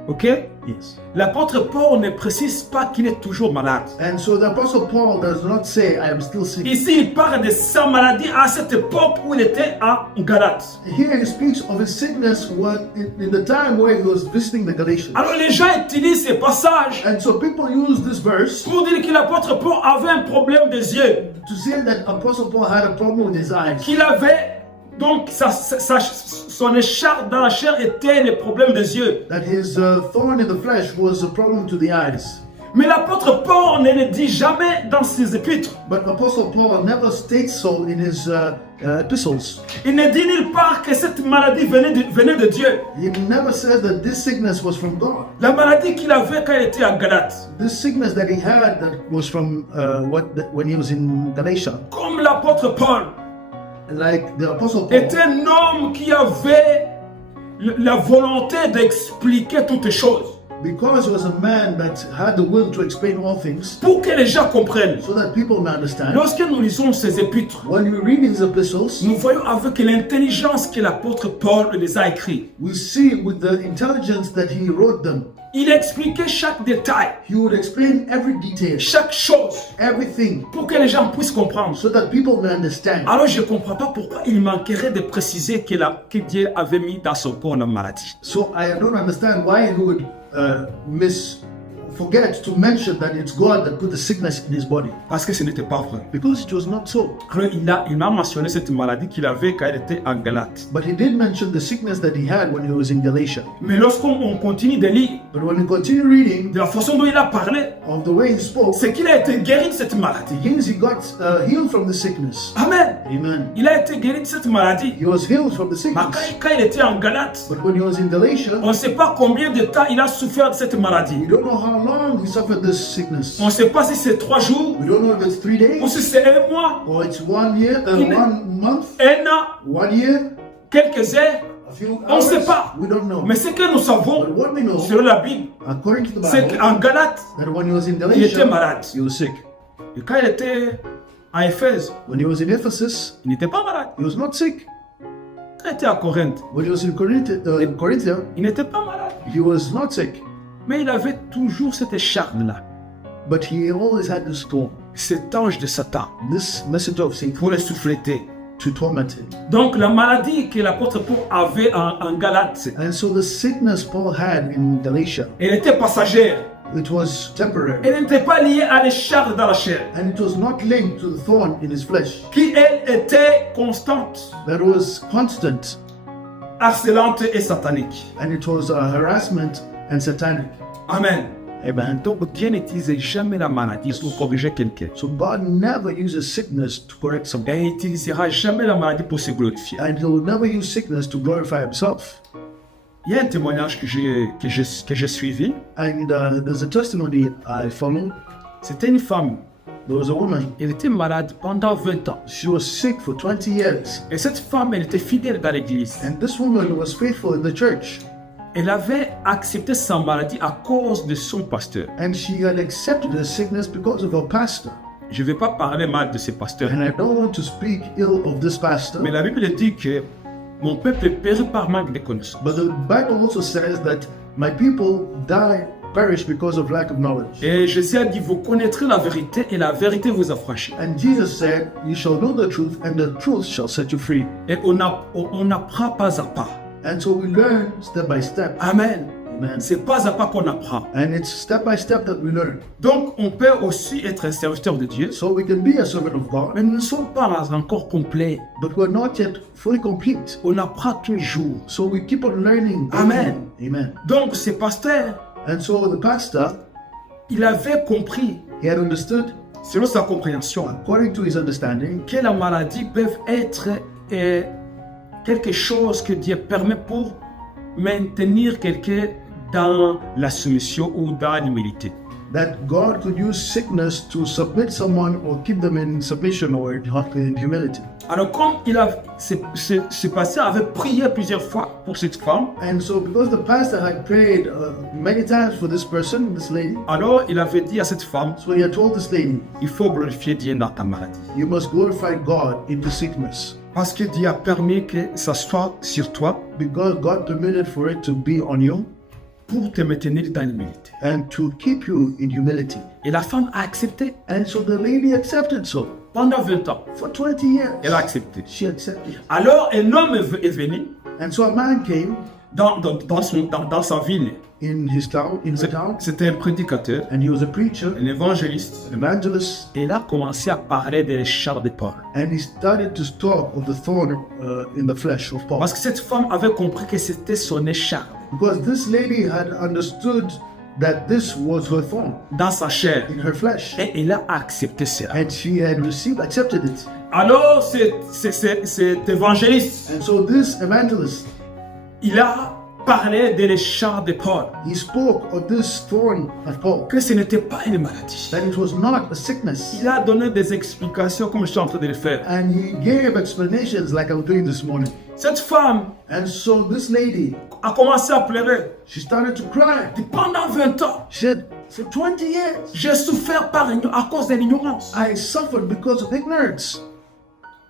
Ok? Yes. L'apôtre Paul ne précise pas qu'il est toujours malade. And so the Apostle Paul does not say, I am still sick. Ici, il parle de sa maladie à cette époque où il était à Galates. Here he speaks of his sickness in the time where he was visiting the Galatians. Alors les gens utilisent ces passages And so people use this verse pour dire que l'apôtre Paul avait un problème des yeux, to say that Apostle Paul had a problem with his eyes. qu'il avait donc son écharpe dans la chair était le problème des yeux. That his thorn in the flesh was a problem to the eyes. Mais l'apôtre Paul ne le dit jamais dans ses épîtres. But Apostle Paul never states so in his epistles. Il ne dit nulle part que cette maladie venait de Dieu. He never says that this sickness was from God. La maladie qu'il avait quand il était à Galates. This sickness that he had that was from when he was in Galatia. Comme l'apôtre Paul Like the Apostle Paul était un homme qui avait la volonté d'expliquer toutes les choses because he was a man that had the will to explain all things pour que les gens comprennent. so that people may understand. Lorsque nous lisons ces épîtres, When we read his epistles, nous voyons avec l'intelligence que l'apôtre Paul les a écrits. we see with the intelligence that he wrote them. Il expliquait chaque détail, He would explain every detail, chaque chose, everything, pour que les gens puissent comprendre. so that people may understand. Alors je ne comprends pas pourquoi il manquerait de préciser que Dieu avait mis dans son corps la maladie. So I don't understand why he would forget to mention that it's God that put the sickness in his body. Parce que ce n'était pas vrai. Because it was not so. Alors, il m'a mentionné cette maladie qu'il avait quand il était en Galate. But he did mention the sickness that he had when he was in Galatia. Mais lorsqu'on continue de lire But when we continue reading de la façon dont il a parlé, of the way he spoke, c'est qu'il a été guéri de cette maladie. it means he got healed from the sickness. Amen. Amen. Il a été guéri de cette maladie. He was healed from the Mais sickness. quand il était en Galate, But when he was in Galatia, on ne sait pas combien de temps il a souffert de cette maladie. we don't know how long he suffered this sickness. On ne sait pas si c'est 3 jours, We don't know if it's 3 ou days, si c'est 1 mois, or it's 1 year, 1 month, 1 an, 1 year, quelques heures. a few On ne sait hours. pas. We don't know. Mais ce que nous But savons, what we know, selon la Bible, according to the c'est Bible, qu'en Galate, that when he was in il était Galatia, malade. he was sick. Et quand il était à Éphèse, When he was in Ephesus, il n'était pas malade. he was not sick. Quand il était à Corinthe, When he was in Corinthia, il n'était pas malade. he was not sick. Mais il avait toujours cette écharpe-là, But he always had this storm, cet ange de Satan, this messenger of Satan pour le souffléter. to torment him. Donc la maladie que l'apôtre Paul avait en Galate, And so the sickness Paul had in Galatia, elle était passagère. it was temporary. Elle n'était pas liée à l'écharpe dans la chair, And it was not linked to the thorn in his flesh. qui elle était constante, That was constant. harcelante et satanique. And it was harassment and satanic. Amen. Amen. Donc Dieu n'utilise jamais la maladie pour corriger quelqu'un. So God never uses sickness to correct someone. Et il n'utilisera jamais la maladie pour se glorifier. And he will never use sickness to glorify himself. Il y a un témoignage que j'ai suivi. And there's a testimony I followed. C'était une femme. There was a woman. Elle était malade pendant 20 ans. She was sick for 20 years. Et cette femme, elle était fidèle dans l'église. And this woman was faithful in the church. Elle avait accepté sa maladie à cause de son pasteur. And she had accepted her sickness because of her pastor. Je ne vais pas parler mal de ce pasteur. And I don't want to speak ill of this pastor. Mais la Bible dit que mon peuple périt par manque de connaissances. But the Bible also says that my people perish because of lack of knowledge. Et Jésus a dit, vous connaîtrez la vérité et la vérité vous affranchit. And Jesus said, you shall know the truth and the truth shall set you free. Et on apprend pas à pas. And so we learn step by step. Amen. Amen. C'est pas à pas qu'on apprend. And it's step by step that we learn. Donc on peut aussi être un serviteur de Dieu, So we can be a servant of God, mais nous ne sommes pas encore complets. but we're not yet fully complete. On apprend toujours. So we keep on learning. Amen. Amen. Donc ce pasteur, And so the pastor, il avait compris, he had understood, selon sa compréhension, according to his understanding, que la maladie peut être quelque chose que Dieu permet pour maintenir quelqu'un dans la soumission ou dans l'humilité. that God could use sickness to submit someone or keep them in submission or in humility. Alors comme ce pasteur avait prié plusieurs fois pour cette femme, And so because the pastor had prayed many times for this person, this lady, alors il avait dit à cette femme, so he had told this lady, il faut glorifier Dieu dans ta maladie. you must glorify God in the sickness. Parce que Dieu a permis que ça soit sur toi Because God permitted for it to be on you pour te maintenir dans l'humilité. and to keep you in humility. Et la femme a accepté. And so the lady accepted so. Pendant 20 ans, For 20 years, elle a accepté. she accepted. Alors un homme est venu And so a man came dans sa ville. in his town, in the town, C'était un prédicateur, and he was a preacher, un évangéliste. an evangelist, Et il a commencé à parler de l'écharpe de Paul. and he started to talk of the thorn in the flesh of Paul. Parce que cette femme avait compris que c'était son écharpe Because this lady had understood that this was her thorn dans sa chair. in her flesh. Et il a accepté cela. And she had accepted it. Alors cet évangéliste, And so this evangelist, il a parlé de l'écharpe de Paul. he spoke of this thorn of Paul, Que ce n'était pas une maladie. that it was not a sickness. Il a donné des explications comme je suis en train de le faire. And he gave explanations like I was doing this morning. Cette femme And so this lady, a commencé à pleurer. she started to cry. Pendant 20 ans, She said, for 20 years, j'ai souffert à cause de l'ignorance. I suffered because of ignorance.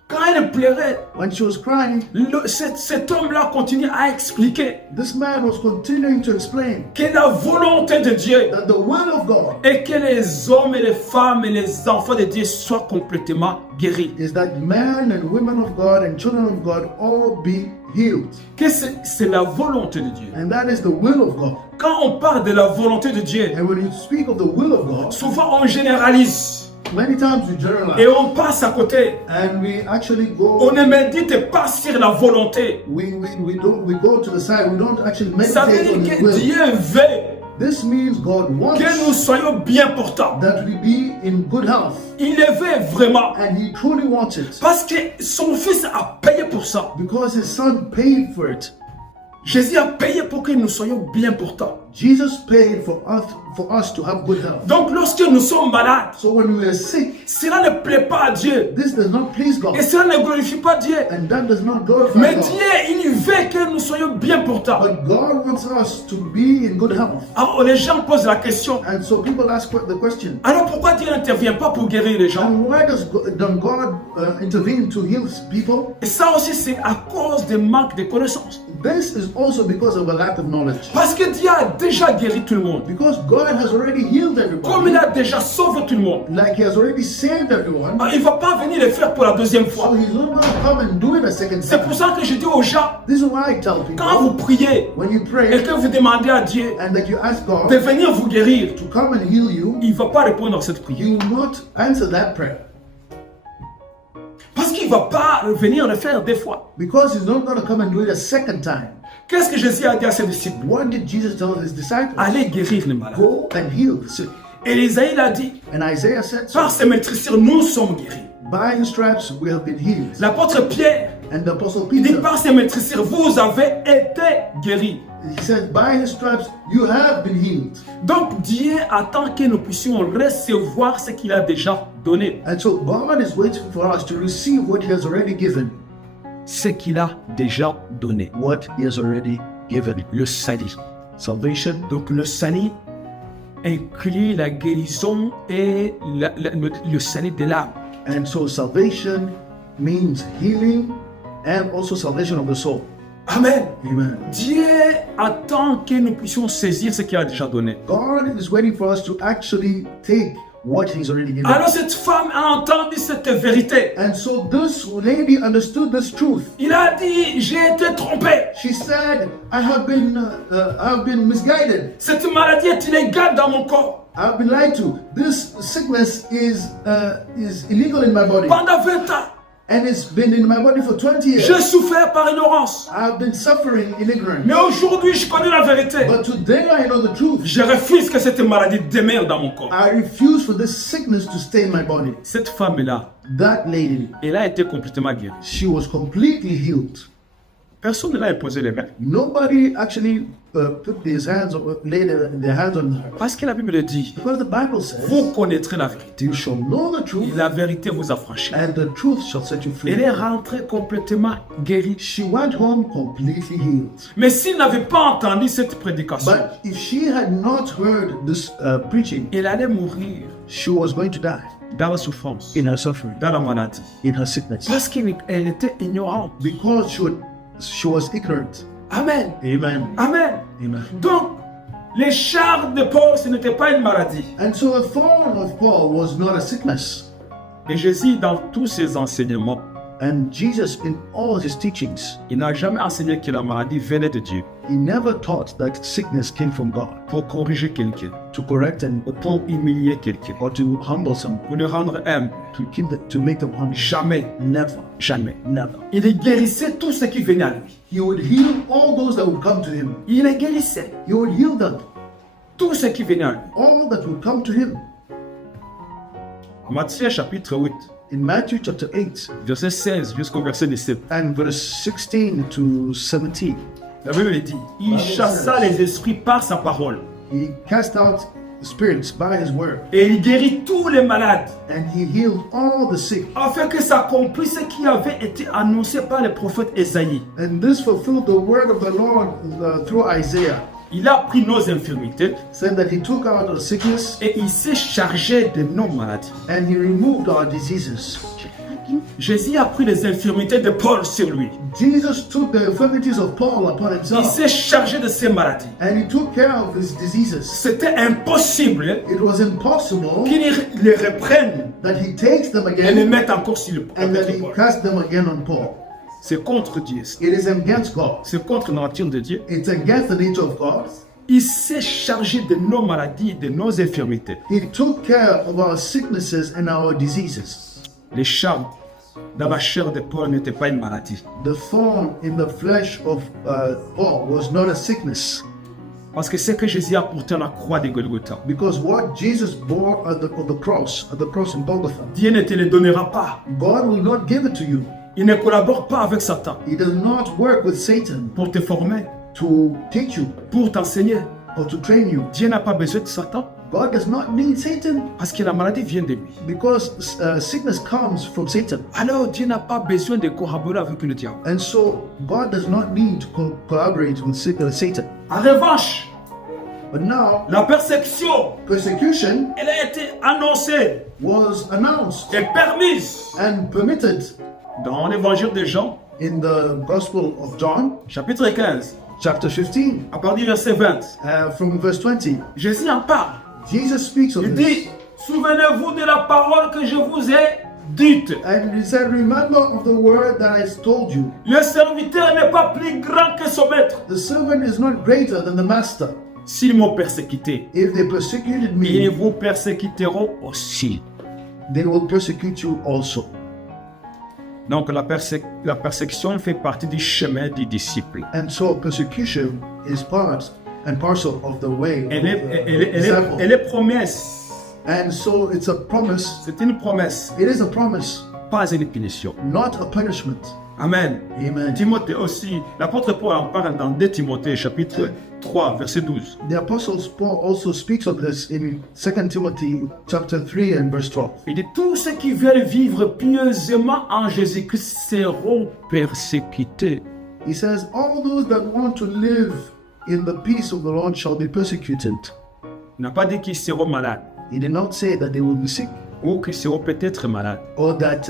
Quand elle pleurait, When she was crying, cet homme-là continue à expliquer this man was continuing to explain que la volonté de Dieu that the will of God est que les hommes et les femmes et les enfants de Dieu soient complètement guéris. is that men and women of God and children of God all be healed. Que c'est la volonté de Dieu. And that is the will of God. Quand on parle de la volonté de Dieu, And when you speak of the will of God, souvent on généralise many times we et generalize on passe à côté. and we actually On go ne médite pas sur la volonté. we go to the side. We don't actually Ça veut meditate on dire His que will. Dieu veut This means God wants que nous soyons bien portants. that we be in good health, Il le veut vraiment. and He truly wants it Parce que son fils a payé pour ça. because His Son paid for it. Jésus a payé pour que nous soyons bien portants. Jesus paid for us to have good health. Donc lorsque nous sommes malades, So when we are sick, cela ne plaît pas à Dieu. this does not please God, Et cela ne glorifie pas Dieu. and that does not glorify Mais God. Dieu, il veut que nous soyons bien portants. But God wants us to be in good health. Alors les gens posent la question, And so people ask the question, alors pourquoi Dieu n'intervient pas pour guérir les gens? and why does God intervene to heal people? Et ça aussi c'est à cause du manque de connaissances. This is also because of a lack of knowledge. Parce que Dieu a déjà guéri tout le monde. Because God has already healed Comme il everybody, a déjà sauvé tout le monde. like He has already saved everyone, Alors, il ne va pas venir le faire pour la deuxième so fois. He's not going to come and do it a second C'est pour time. ça que je dis aux gens, This is why I tell quand vous people, priez when you et pray que vous demandez à Dieu and that you ask de God venir vous guérir, to come and heal you, il ne va pas répondre à cette prière. He will not answer that prayer. Parce qu'il ne va pas venir le faire deux fois. Because He's not going to come and do it a second time. Qu'est-ce que Jésus a dit à ses disciples? What did Jesus tell His disciples? Allez guérir les malades. Go and heal the sick. Et Isaïe l'a dit, And Isaiah said so. par ses maîtrisures, nous sommes guéris. By His stripes we have been healed. L'apôtre Pierre, And the Apostle il dit, Peter, par ses maîtrisures, vous avez été guéris. he said, by His stripes you have been healed. Donc Dieu attend que nous puissions recevoir ce qu'il a déjà donné. And so God is waiting for us to receive what He has already given. Ce qu'il a déjà donné. What He has already given. Le salut. Salvation. Donc le salut inclut la guérison et le salut de l'âme. And so salvation means healing and also salvation of the soul. Amen. Amen. Dieu attend que nous puissions saisir ce qu'il a déjà donné. God is waiting for us to actually take what He's already given. Alors cette femme a entendu cette vérité. And so this lady understood this truth. Il a dit, j'ai été trompé. She said, I have been misguided. Cette maladie est illégale dans mon corps. I've been lied to. This sickness is illegal in my body, Pendant 20 ans, and it's been in my body for 20 years. j'ai souffert par ignorance. I've been suffering in ignorance. Mais aujourd'hui, je connais la vérité. But today I know the truth. Je refuse que cette maladie demeure dans mon corps. I refuse for this sickness to stay in my body. Cette femme-là, That lady, elle a été complètement guérie. she was completely healed. Personne ne l'a imposé les mains. Nobody actually put laid their hands on her. Parce que la Bible dit, Because the Bible says, vous connaîtrez la vérité. you shall know the Et truth, la vérité vous affranchit. and the truth shall set you Elle free. est rentrée complètement guérie. She went home completely healed. Mais s'il n'avait pas entendu cette prédication, But if she had not heard this preaching, elle allait mourir she was going to die dans la souffrance, in her suffering, dans la maladie. in her sickness, Parce qu'elle était ignorante. because she was ignorant. Amen. Amen. Amen. Amen. Donc, les charmes de Paul, ce n'était pas une maladie. And so the thorn of Paul was not a sickness. Et Jésus, dans tous ses enseignements, And Jesus, in all his teachings, il n'a jamais enseigné que la maladie venait de Dieu he never taught that sickness came from God pour corriger quelqu'un, to correct and ou pour humilier quelqu'un, or to humble someone, pour le rendre humble. to make them humble. Jamais, Never, jamais. never. Il guérissait tout ce qui venait à lui. He would heal all those that would come to him. Il les guérissait. He would heal them, Tout ce qui venait à lui. all that would come to him. Matthieu chapitre 8, In Matthew chapter 8 verset 16 jusqu'au verset 17. and verse 16 to 17, La Bible dit, il chassa les esprits par sa parole. he cast out spirits by his word, Et il guérit tous les malades. and he healed all the sick. Afin que s'accomplisse ce qui avait été annoncé par le prophète Ésaïe. And this fulfilled the word of the Lord through Isaiah, Il a pris nos infirmités saying that he took out our sickness et il s'est chargé de nos maladies. and he removed our diseases. Jésus a pris les infirmités de Paul sur lui. Jesus took the infirmities of Paul upon Il himself, s'est chargé de ses maladies. and he took care of his diseases. C'était impossible It was impossible qu'il les reprenne that he takes them et les again mette encore sur le and that he Paul. cast them again on Paul. C'est contre Dieu. It is against God. C'est contre la nature de Dieu. It's against the nature of God. Il s'est chargé de nos maladies, de nos infirmités. He took care of our sicknesses and our diseases. Les charmes dans la chair de Paul n'étaient pas une maladie. The thorn in the flesh of Paul was not a sickness, Parce que c'est que Jésus a porté à la croix de Golgotha. because what Jesus bore at the cross in Golgotha, Dieu ne te le donnera pas. God will not give it to you. Il ne collabore pas avec Satan He does not work with Satan pour te former, to teach you pour t'enseigner. or to train you. Dieu n'a pas besoin de Satan God does not need Satan, parce que la maladie vient de lui. because sickness comes from Satan. Alors Dieu n'a pas besoin de collaborer avec le diable. And so God does not need to collaborate with Satan. En revanche, But now, la persécution, persecution elle a été annoncée was announced et permise and permitted dans l'évangile de Jean, in the Gospel of John, chapitre 15, chapter 15, à partir du verset 20. from verse 20. Jésus en parle. Jesus speaks of Il this. dit, souvenez-vous de la parole que je vous ai dite. And he said, remember of the word that I told you. Le serviteur n'est pas plus grand que son maître. The servant is not greater than the master. S'ils m'ont persécuté, If they persecuted ils me, vous persécuteront aussi. they will persecute you also. Donc la persécution fait partie du chemin du disciple. And so persecution is part and parcel of the way of Elle est, the disciple. elle est promesse. And so it's a promise. C'est une promesse, It is a promise, pas une punition. not a punishment. Amen. Amen. Timothée aussi, l'apôtre Paul en parle dans 2 Timothée chapitre 3 verset 12. The Apostle Paul also speaks of this in 2 Timothy chapter 3 and verse 12. Il dit tous ceux qui veulent vivre pieusement en Jésus-Christ seront persécutés. He says, all those that want to live in the peace of the Lord shall be persecuted. Il n'a pas dit qu'ils seront malades He did not say that they will be sick ou qu'ils seront peut-être malades. or that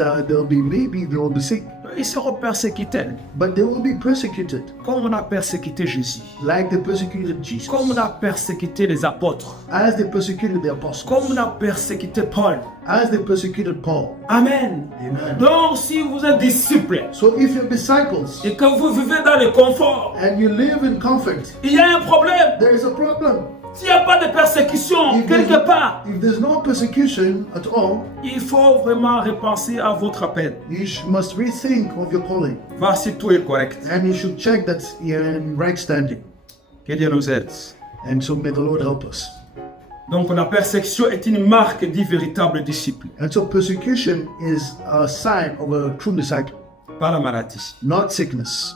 maybe they will be sick, Ils seront persécutés but they will be persecuted comme on a persécuté Jésus, like they persecuted Jesus, comme on a persécuté les apôtres, as they persecuted the apostles, comme on a persécuté Paul. as they persecuted Paul. Amen. Amen. Donc si vous êtes disciples So if you're disciples et que vous vivez dans le confort, and you live in comfort, il y a un problème. there is a problem. S'il n'y a pas de persécution quelque part, If there's no persecution at all, il faut vraiment repenser à votre appel. you must rethink of your calling, Voir si tout est correct. and you should check that you're in right standing. Que Dieu nous aide. And so may the Lord help us. Donc la persécution est une marque du véritable disciple, And so persecution is a sign of a true disciple, pas la maladie. not sickness.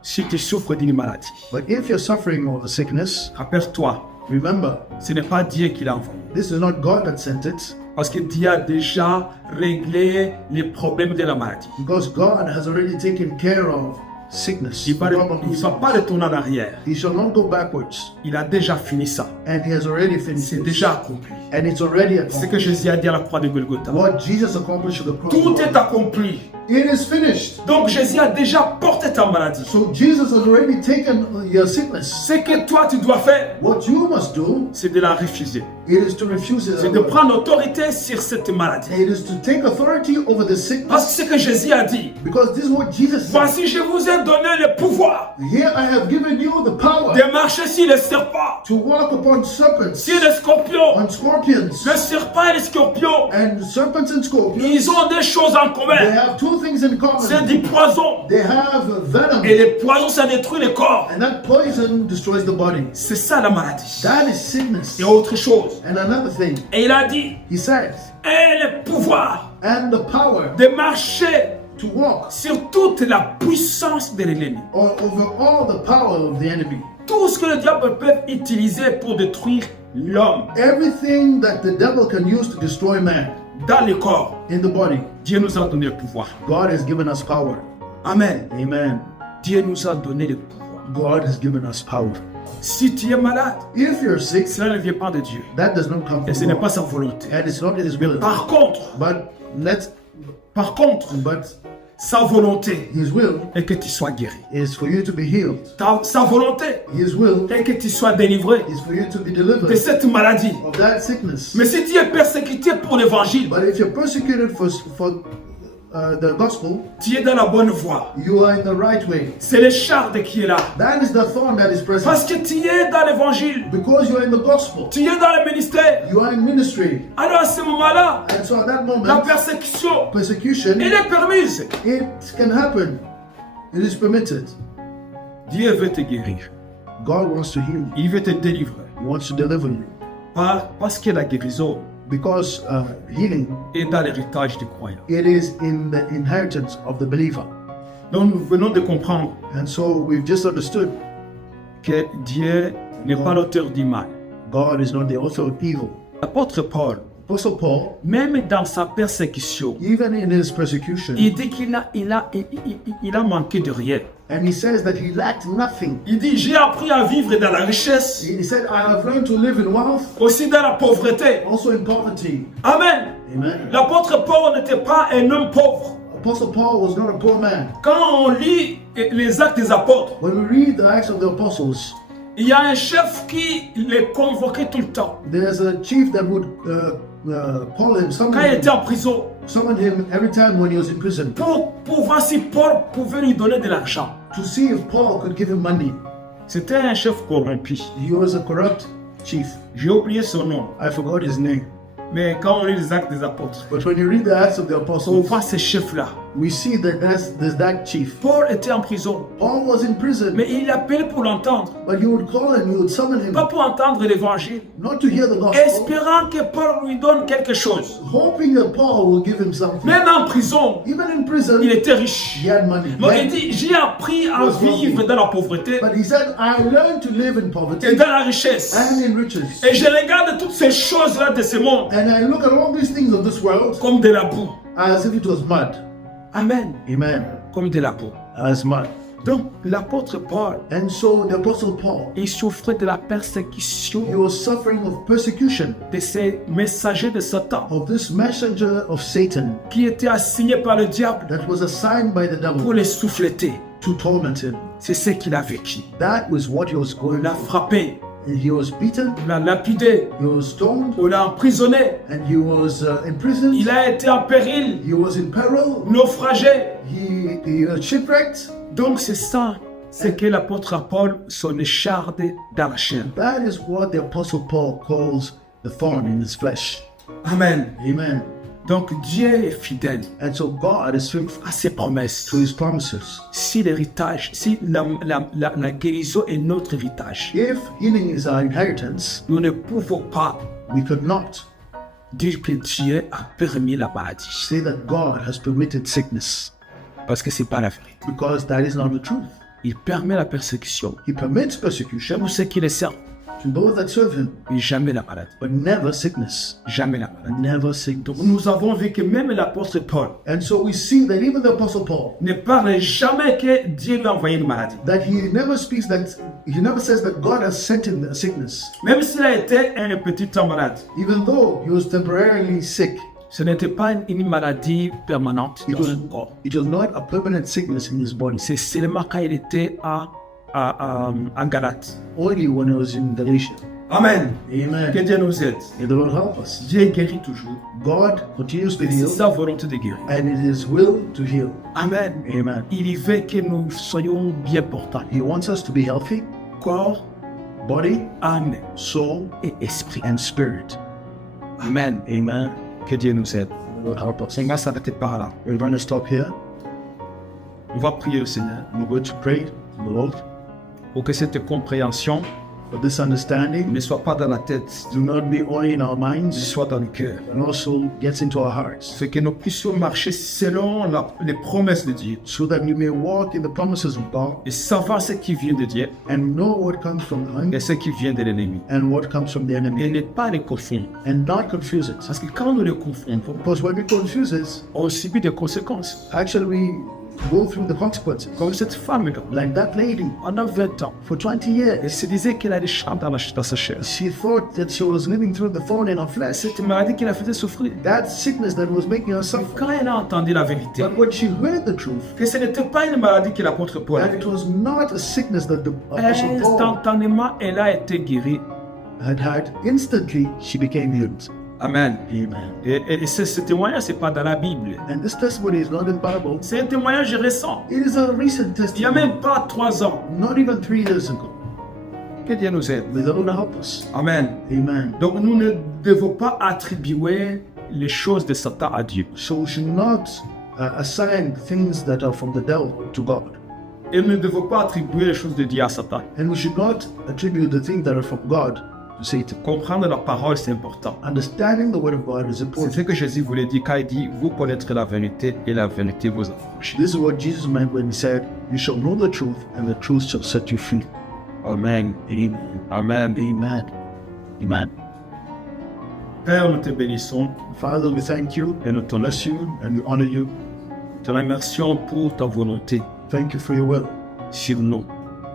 Si tu souffres d'une maladie, But if you're suffering of a sickness, rappelle-toi, remember, ce n'est pas Dieu qui l'a envoyé. this is not God that sent it, Parce que Dieu a déjà réglé les problèmes de la maladie. because God has already taken care of sickness. Il ne va pas retourner en arrière. He shall not go backwards, Il a déjà fini ça. and he has already finished C'est it. déjà accompli. And it's already C'est ce accomplished. que Jésus a dit à la croix de Golgotha. What Jesus accomplished at the cross. Tout est accompli. It is finished. Donc Jésus a déjà porté ta maladie. So Jesus has already taken your sickness. Ce que toi tu dois faire, What you must do, c'est de la refuser. it is to refuse C'est it. de prendre autorité sur cette maladie. It is to take authority over the sickness. Parce que ce que Jésus a dit, Because this is what Jesus said. voici je vous ai donné le pouvoir Here I have given you the power de marcher sur les serpents, to walk upon serpents, sur les scorpions. on scorpions, Le serpent et les scorpions, and serpents and scorpions. ils ont des choses en They commun. have two things in C'est common. du poison. They have venom, Et les poisons, ça détruit le corps. and that poison destroys the body. C'est ça la maladie. That is sickness. Et autre chose. And another thing, Et il a dit, he says, et le pouvoir and the power de marcher to walk sur toute la puissance de l'ennemi. over all the power of the enemy. Tout ce que le diable peut utiliser pour détruire l'homme Everything that the devil can use to destroy man dans le corps, in the body, Dieu nous a donné le pouvoir. God has given us power. Amen. Amen. Dieu nous a donné le pouvoir. God has given us power. Si tu es malade, If you're sick, cela ne vient pas de Dieu. that does not come Et ce from n'est God. pas sa volonté. And it's not his will. Par contre, But let's Par contre, But sa volonté His will est que tu sois guéri. is for you to be healed. Sa volonté His will est que tu sois délivré is for you to be de delivered cette maladie. of that sickness. Mais si tu es persécuté pour l'évangile, But if you're persecuted for the gospel, tu es dans la bonne voie. you are in the right way. C'est l'écharde qui est là. That is the thorn that is present. Parce que tu es dans l'évangile. Because you are in the gospel, Tu es dans le ministère. you are in ministry. Alors à ce moment-là, And so at that la moment, persécution, persecution, elle est permise. it can happen. It is permitted. Dieu veut te guérir. God wants to heal you. Il veut te délivrer. He wants to deliver you. Parce que la guérison Because healing, est dans l'héritage du croyant. it is in the inheritance of the believer. Donc nous venons de comprendre And so we've just understood que Dieu n'est pas l'auteur du mal. God is not the author of evil. L'apôtre Paul, Apostle Paul, même dans sa persécution, even in his persecution, il dit qu'il a manqué de rien. and he says that he lacked nothing. Il dit, j'ai appris à vivre dans la richesse, He said, I have learned to live in wealth, aussi dans la pauvreté. also in poverty. Amen. Amen. L'apôtre Paul n'était pas un homme pauvre. Apostle Paul was not a poor man. Quand on lit les actes des apôtres, When we read the Acts of the Apostles, il y a un chef qui les convoquait tout le temps. there's a chief that would call him, Quand il était en prison, summon him every time when he was in prison pour voir si Paul pouvait lui donner de l'argent. to see if Paul could give him money. C'était un chef corrompu. He was a corrupt chief. J'ai oublié son nom. I forgot his name. Mais quand on lit les actes des apôtres, But when you read the Acts of the on Apostles, voit ces chefs-là. we see that there's that chief. Paul était en prison, Paul was in prison, mais il appelait pour l'entendre. but you would call him, you would summon him, Pas pour entendre l'évangile. not to hear the gospel, Espérant que Paul lui donne quelque chose. hoping that Paul will give him something. Même en prison, Even in prison, il était riche. he had money. Donc il dit, j'ai appris à vivre dans la pauvreté But he said, I learned to live in et poverty dans la richesse. and in riches. Et je regarde toutes ces choses-là de ce monde And I look at all these things of this world comme de la boue. as if it was mud. Amen. Amen. Comme de la boue. As mud. Donc l'apôtre Paul, And so the Apostle Paul, il souffrait de la he persécution was suffering of persecution de ces messagers de Satan of this messenger of Satan qui étaient assignés par le diable that was assigned by the pour devil les souffleter. to torment him. C'est ce qu'il a vécu. That was what he was On going l'a through. frappé, And he was beaten, on l'a lapidé, he was stoned, on l'a emprisonné. and he was imprisoned. Il a été en péril, He was in peril. naufragé. He was shipwrecked. Donc c'est ça, c'est que l'apôtre Paul, son écharde dans la chair. That is what the Apostle Paul calls the thorn in his flesh. Amen. Amen. Donc Dieu est fidèle And so God is faithful à ses promesses. to his promises. Si l'héritage, si la guérison est notre héritage, If healing is our inheritance, nous ne pouvons pas we could not dire que Dieu a permis la maladie. say that God has permitted sickness, Parce que c'est pas la vérité. because that is not the truth. Il permet la persécution. He permits persecution Pour ceux qui le servent, to those that serve him, mais jamais la maladie. but never sickness. Jamais la maladie. Never sickness. Nous avons vu que même l'apôtre Paul And so we see that even the Apostle Paul, ne parle jamais que Dieu lui a envoyé une maladie. that he never speaks that, he never says that God has sent him a sickness. Même s'il a été un petit temps malade, Even though he was temporarily sick, ce n'était pas une maladie permanente it dans son corps. was not a permanent sickness in his body. C'est seulement quand il était en Galate. Only when he was in Galatia. Amen. Amen. Que Dieu nous aide. May the Lord help us. Dieu guérit toujours. God continues to C'est heal, sa volonté de guérir. and it is will to heal. Amen. Amen. Il veut que nous soyons bien portants. He wants us to be healthy, Corps, body, âme soul, et esprit. and spirit. Amen. Amen. Que Dieu nous aide. May the Lord help us. On va s'arrêter par là. We're going to stop here. On va prier au Seigneur We're going to pray to the Lord pour que cette compréhension for this understanding ne soit pas dans la tête, do not be only in our mais minds, soit dans le cœur. and also gets into our hearts, C'est que nous puissions marcher selon les promesses de Dieu so that we may walk in the promises of God et savoir ce qui vient de Dieu and know what comes from Him et ce qui vient de l'ennemi. and what comes from the Et enemy, ne pas les confondre. and not confuse it. Parce que quand nous les confondons, Because when we confuse it, on subit des conséquences. actually go through the consequences. Comme cette femme-là, Like that lady, pendant 20 ans, for 20 elle years, se disait qu'elle a des charmes dans sa chair. she thought that she was living through the thorn in her flesh. Cette maladie qui la faisait souffrir. That sickness that was making her suffer. Quand elle a entendu la vérité, But when she heard the truth, que ce n'était pas une maladie que l'apôtre Paul that avait, it was not a sickness that the Apostle Paul instantanément, elle a été guérie. had had, instantly she became healed. Amen. Amen. Et ce témoignage, ce n'est pas dans la Bible. And this testimony is not in the Bible. C'est un témoignage récent. It is a recent Il n'y a testimony, même pas 3 ans. not even 3 years ago. Que Dieu nous aide. The Lord help us. Amen. Amen. Donc nous ne devons pas attribuer les choses de Satan à Dieu. So we should not assign things that are from the devil to God. Et nous ne devons pas attribuer les choses de Dieu à Satan. And we should not attribute the things that are from God to Satan. Comprendre la parole, c'est important. Understanding the word of God is C'est important. ce que Jésus voulait dire quand il dit « Vous connaîtrez la vérité et la vérité vous affranchit This is what Jesus meant when he said, "You shall know the truth, and the truth shall set you free." ». Amen. Amen. Amen. Amen. Amen. Père, nous te bénissons Father, we thank you, et nous te bless you, and we honor you. te remercions pour ta volonté Thank you for your will sur nous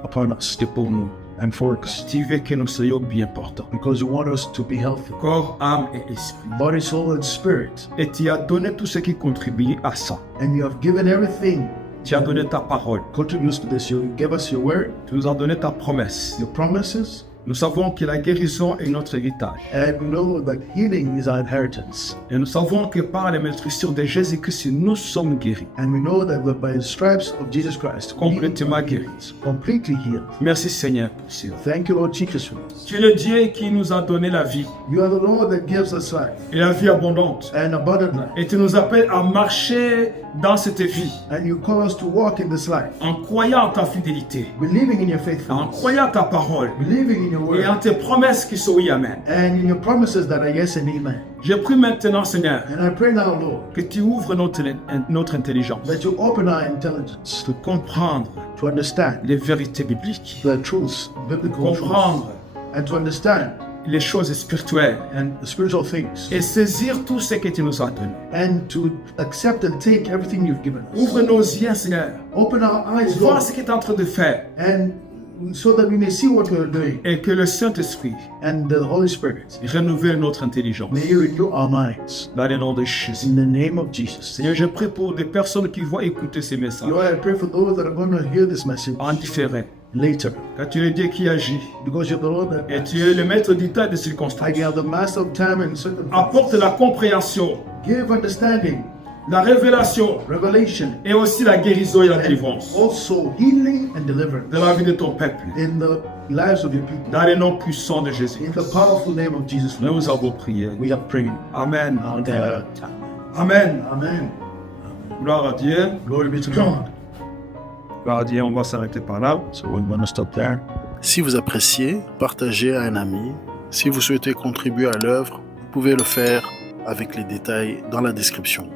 upon us et pour nous. and for us, Tu veux que nous soyons bien portants, because you want us to be healthy, corps, âme et esprit. body, soul, and spirit. Et tu as donné tout ce qui contribue à ça. And you have given everything Tu as donné ta parole. contributes to this. You gave us your word, Tu nous as donné ta promesse. your promises, Nous savons que la guérison est notre héritage. and we know that healing is our inheritance. Et nous savons que par les meurtrissures de Jésus-Christ, nous sommes guéris. And we know that by the stripes of Jesus Christ, we Complètement guéris. are completely healed. Merci Seigneur pour cela. Thank you, Lord Jesus, for this. Tu es le Dieu qui nous a donné la vie You are the Lord that gives us life et la vie abondante. and abundant life. Et tu nous appelles à marcher dans cette vie And you call us to walk in this life, en croyant en ta fidélité, believing in your en faithfulness, croyant ta parole believing in your et en word, tes promesses qui sont oui, amen. and in your promises that are yes and amen. Je prie maintenant, Seigneur, And I pray now, Lord, que tu ouvres notre intelligence that you open our intelligence de comprendre to understand les vérités bibliques, the truths, biblical truths, comprendre and to understand les choses spirituelles and the spiritual things, et saisir tout ce que tu nous as donné. and to accept and take everything you've given us. Ouvre nos yeux, Seigneur, Open our eyes, pour voir Lord, ce que tu es en train de faire and so that we may see what we're doing, et que le Saint-Esprit and the Holy Spirit renouvelle notre intelligence. may you renew our minds. Dans le nom de Jésus. In the name of Jesus. Seigneur, je prie pour des personnes qui vont écouter ces messages Lord, I pray for those that are going to hear this message en différé. later, Car tu es le Dieu qui agit because you're the Lord that et tu es le maître du temps et des circonstances. you are the master of time and circumstances. Apporte la compréhension, Give understanding, la révélation revelation, et aussi la guérison et la and délivrance also healing and deliverance de la vie de ton peuple. in the lives of your people. Dans le nom puissant de Jésus. In the powerful name of Jesus, Nous avons prié. we have prayed. Amen. Amen. Amen. Amen. Gloire à Dieu. Glory be to God. Gloire à Dieu. On va s'arrêter par là. So we're going to stop there. Si vous appréciez, partagez à un ami. Si vous souhaitez contribuer à l'œuvre, vous pouvez le faire avec les détails dans la description.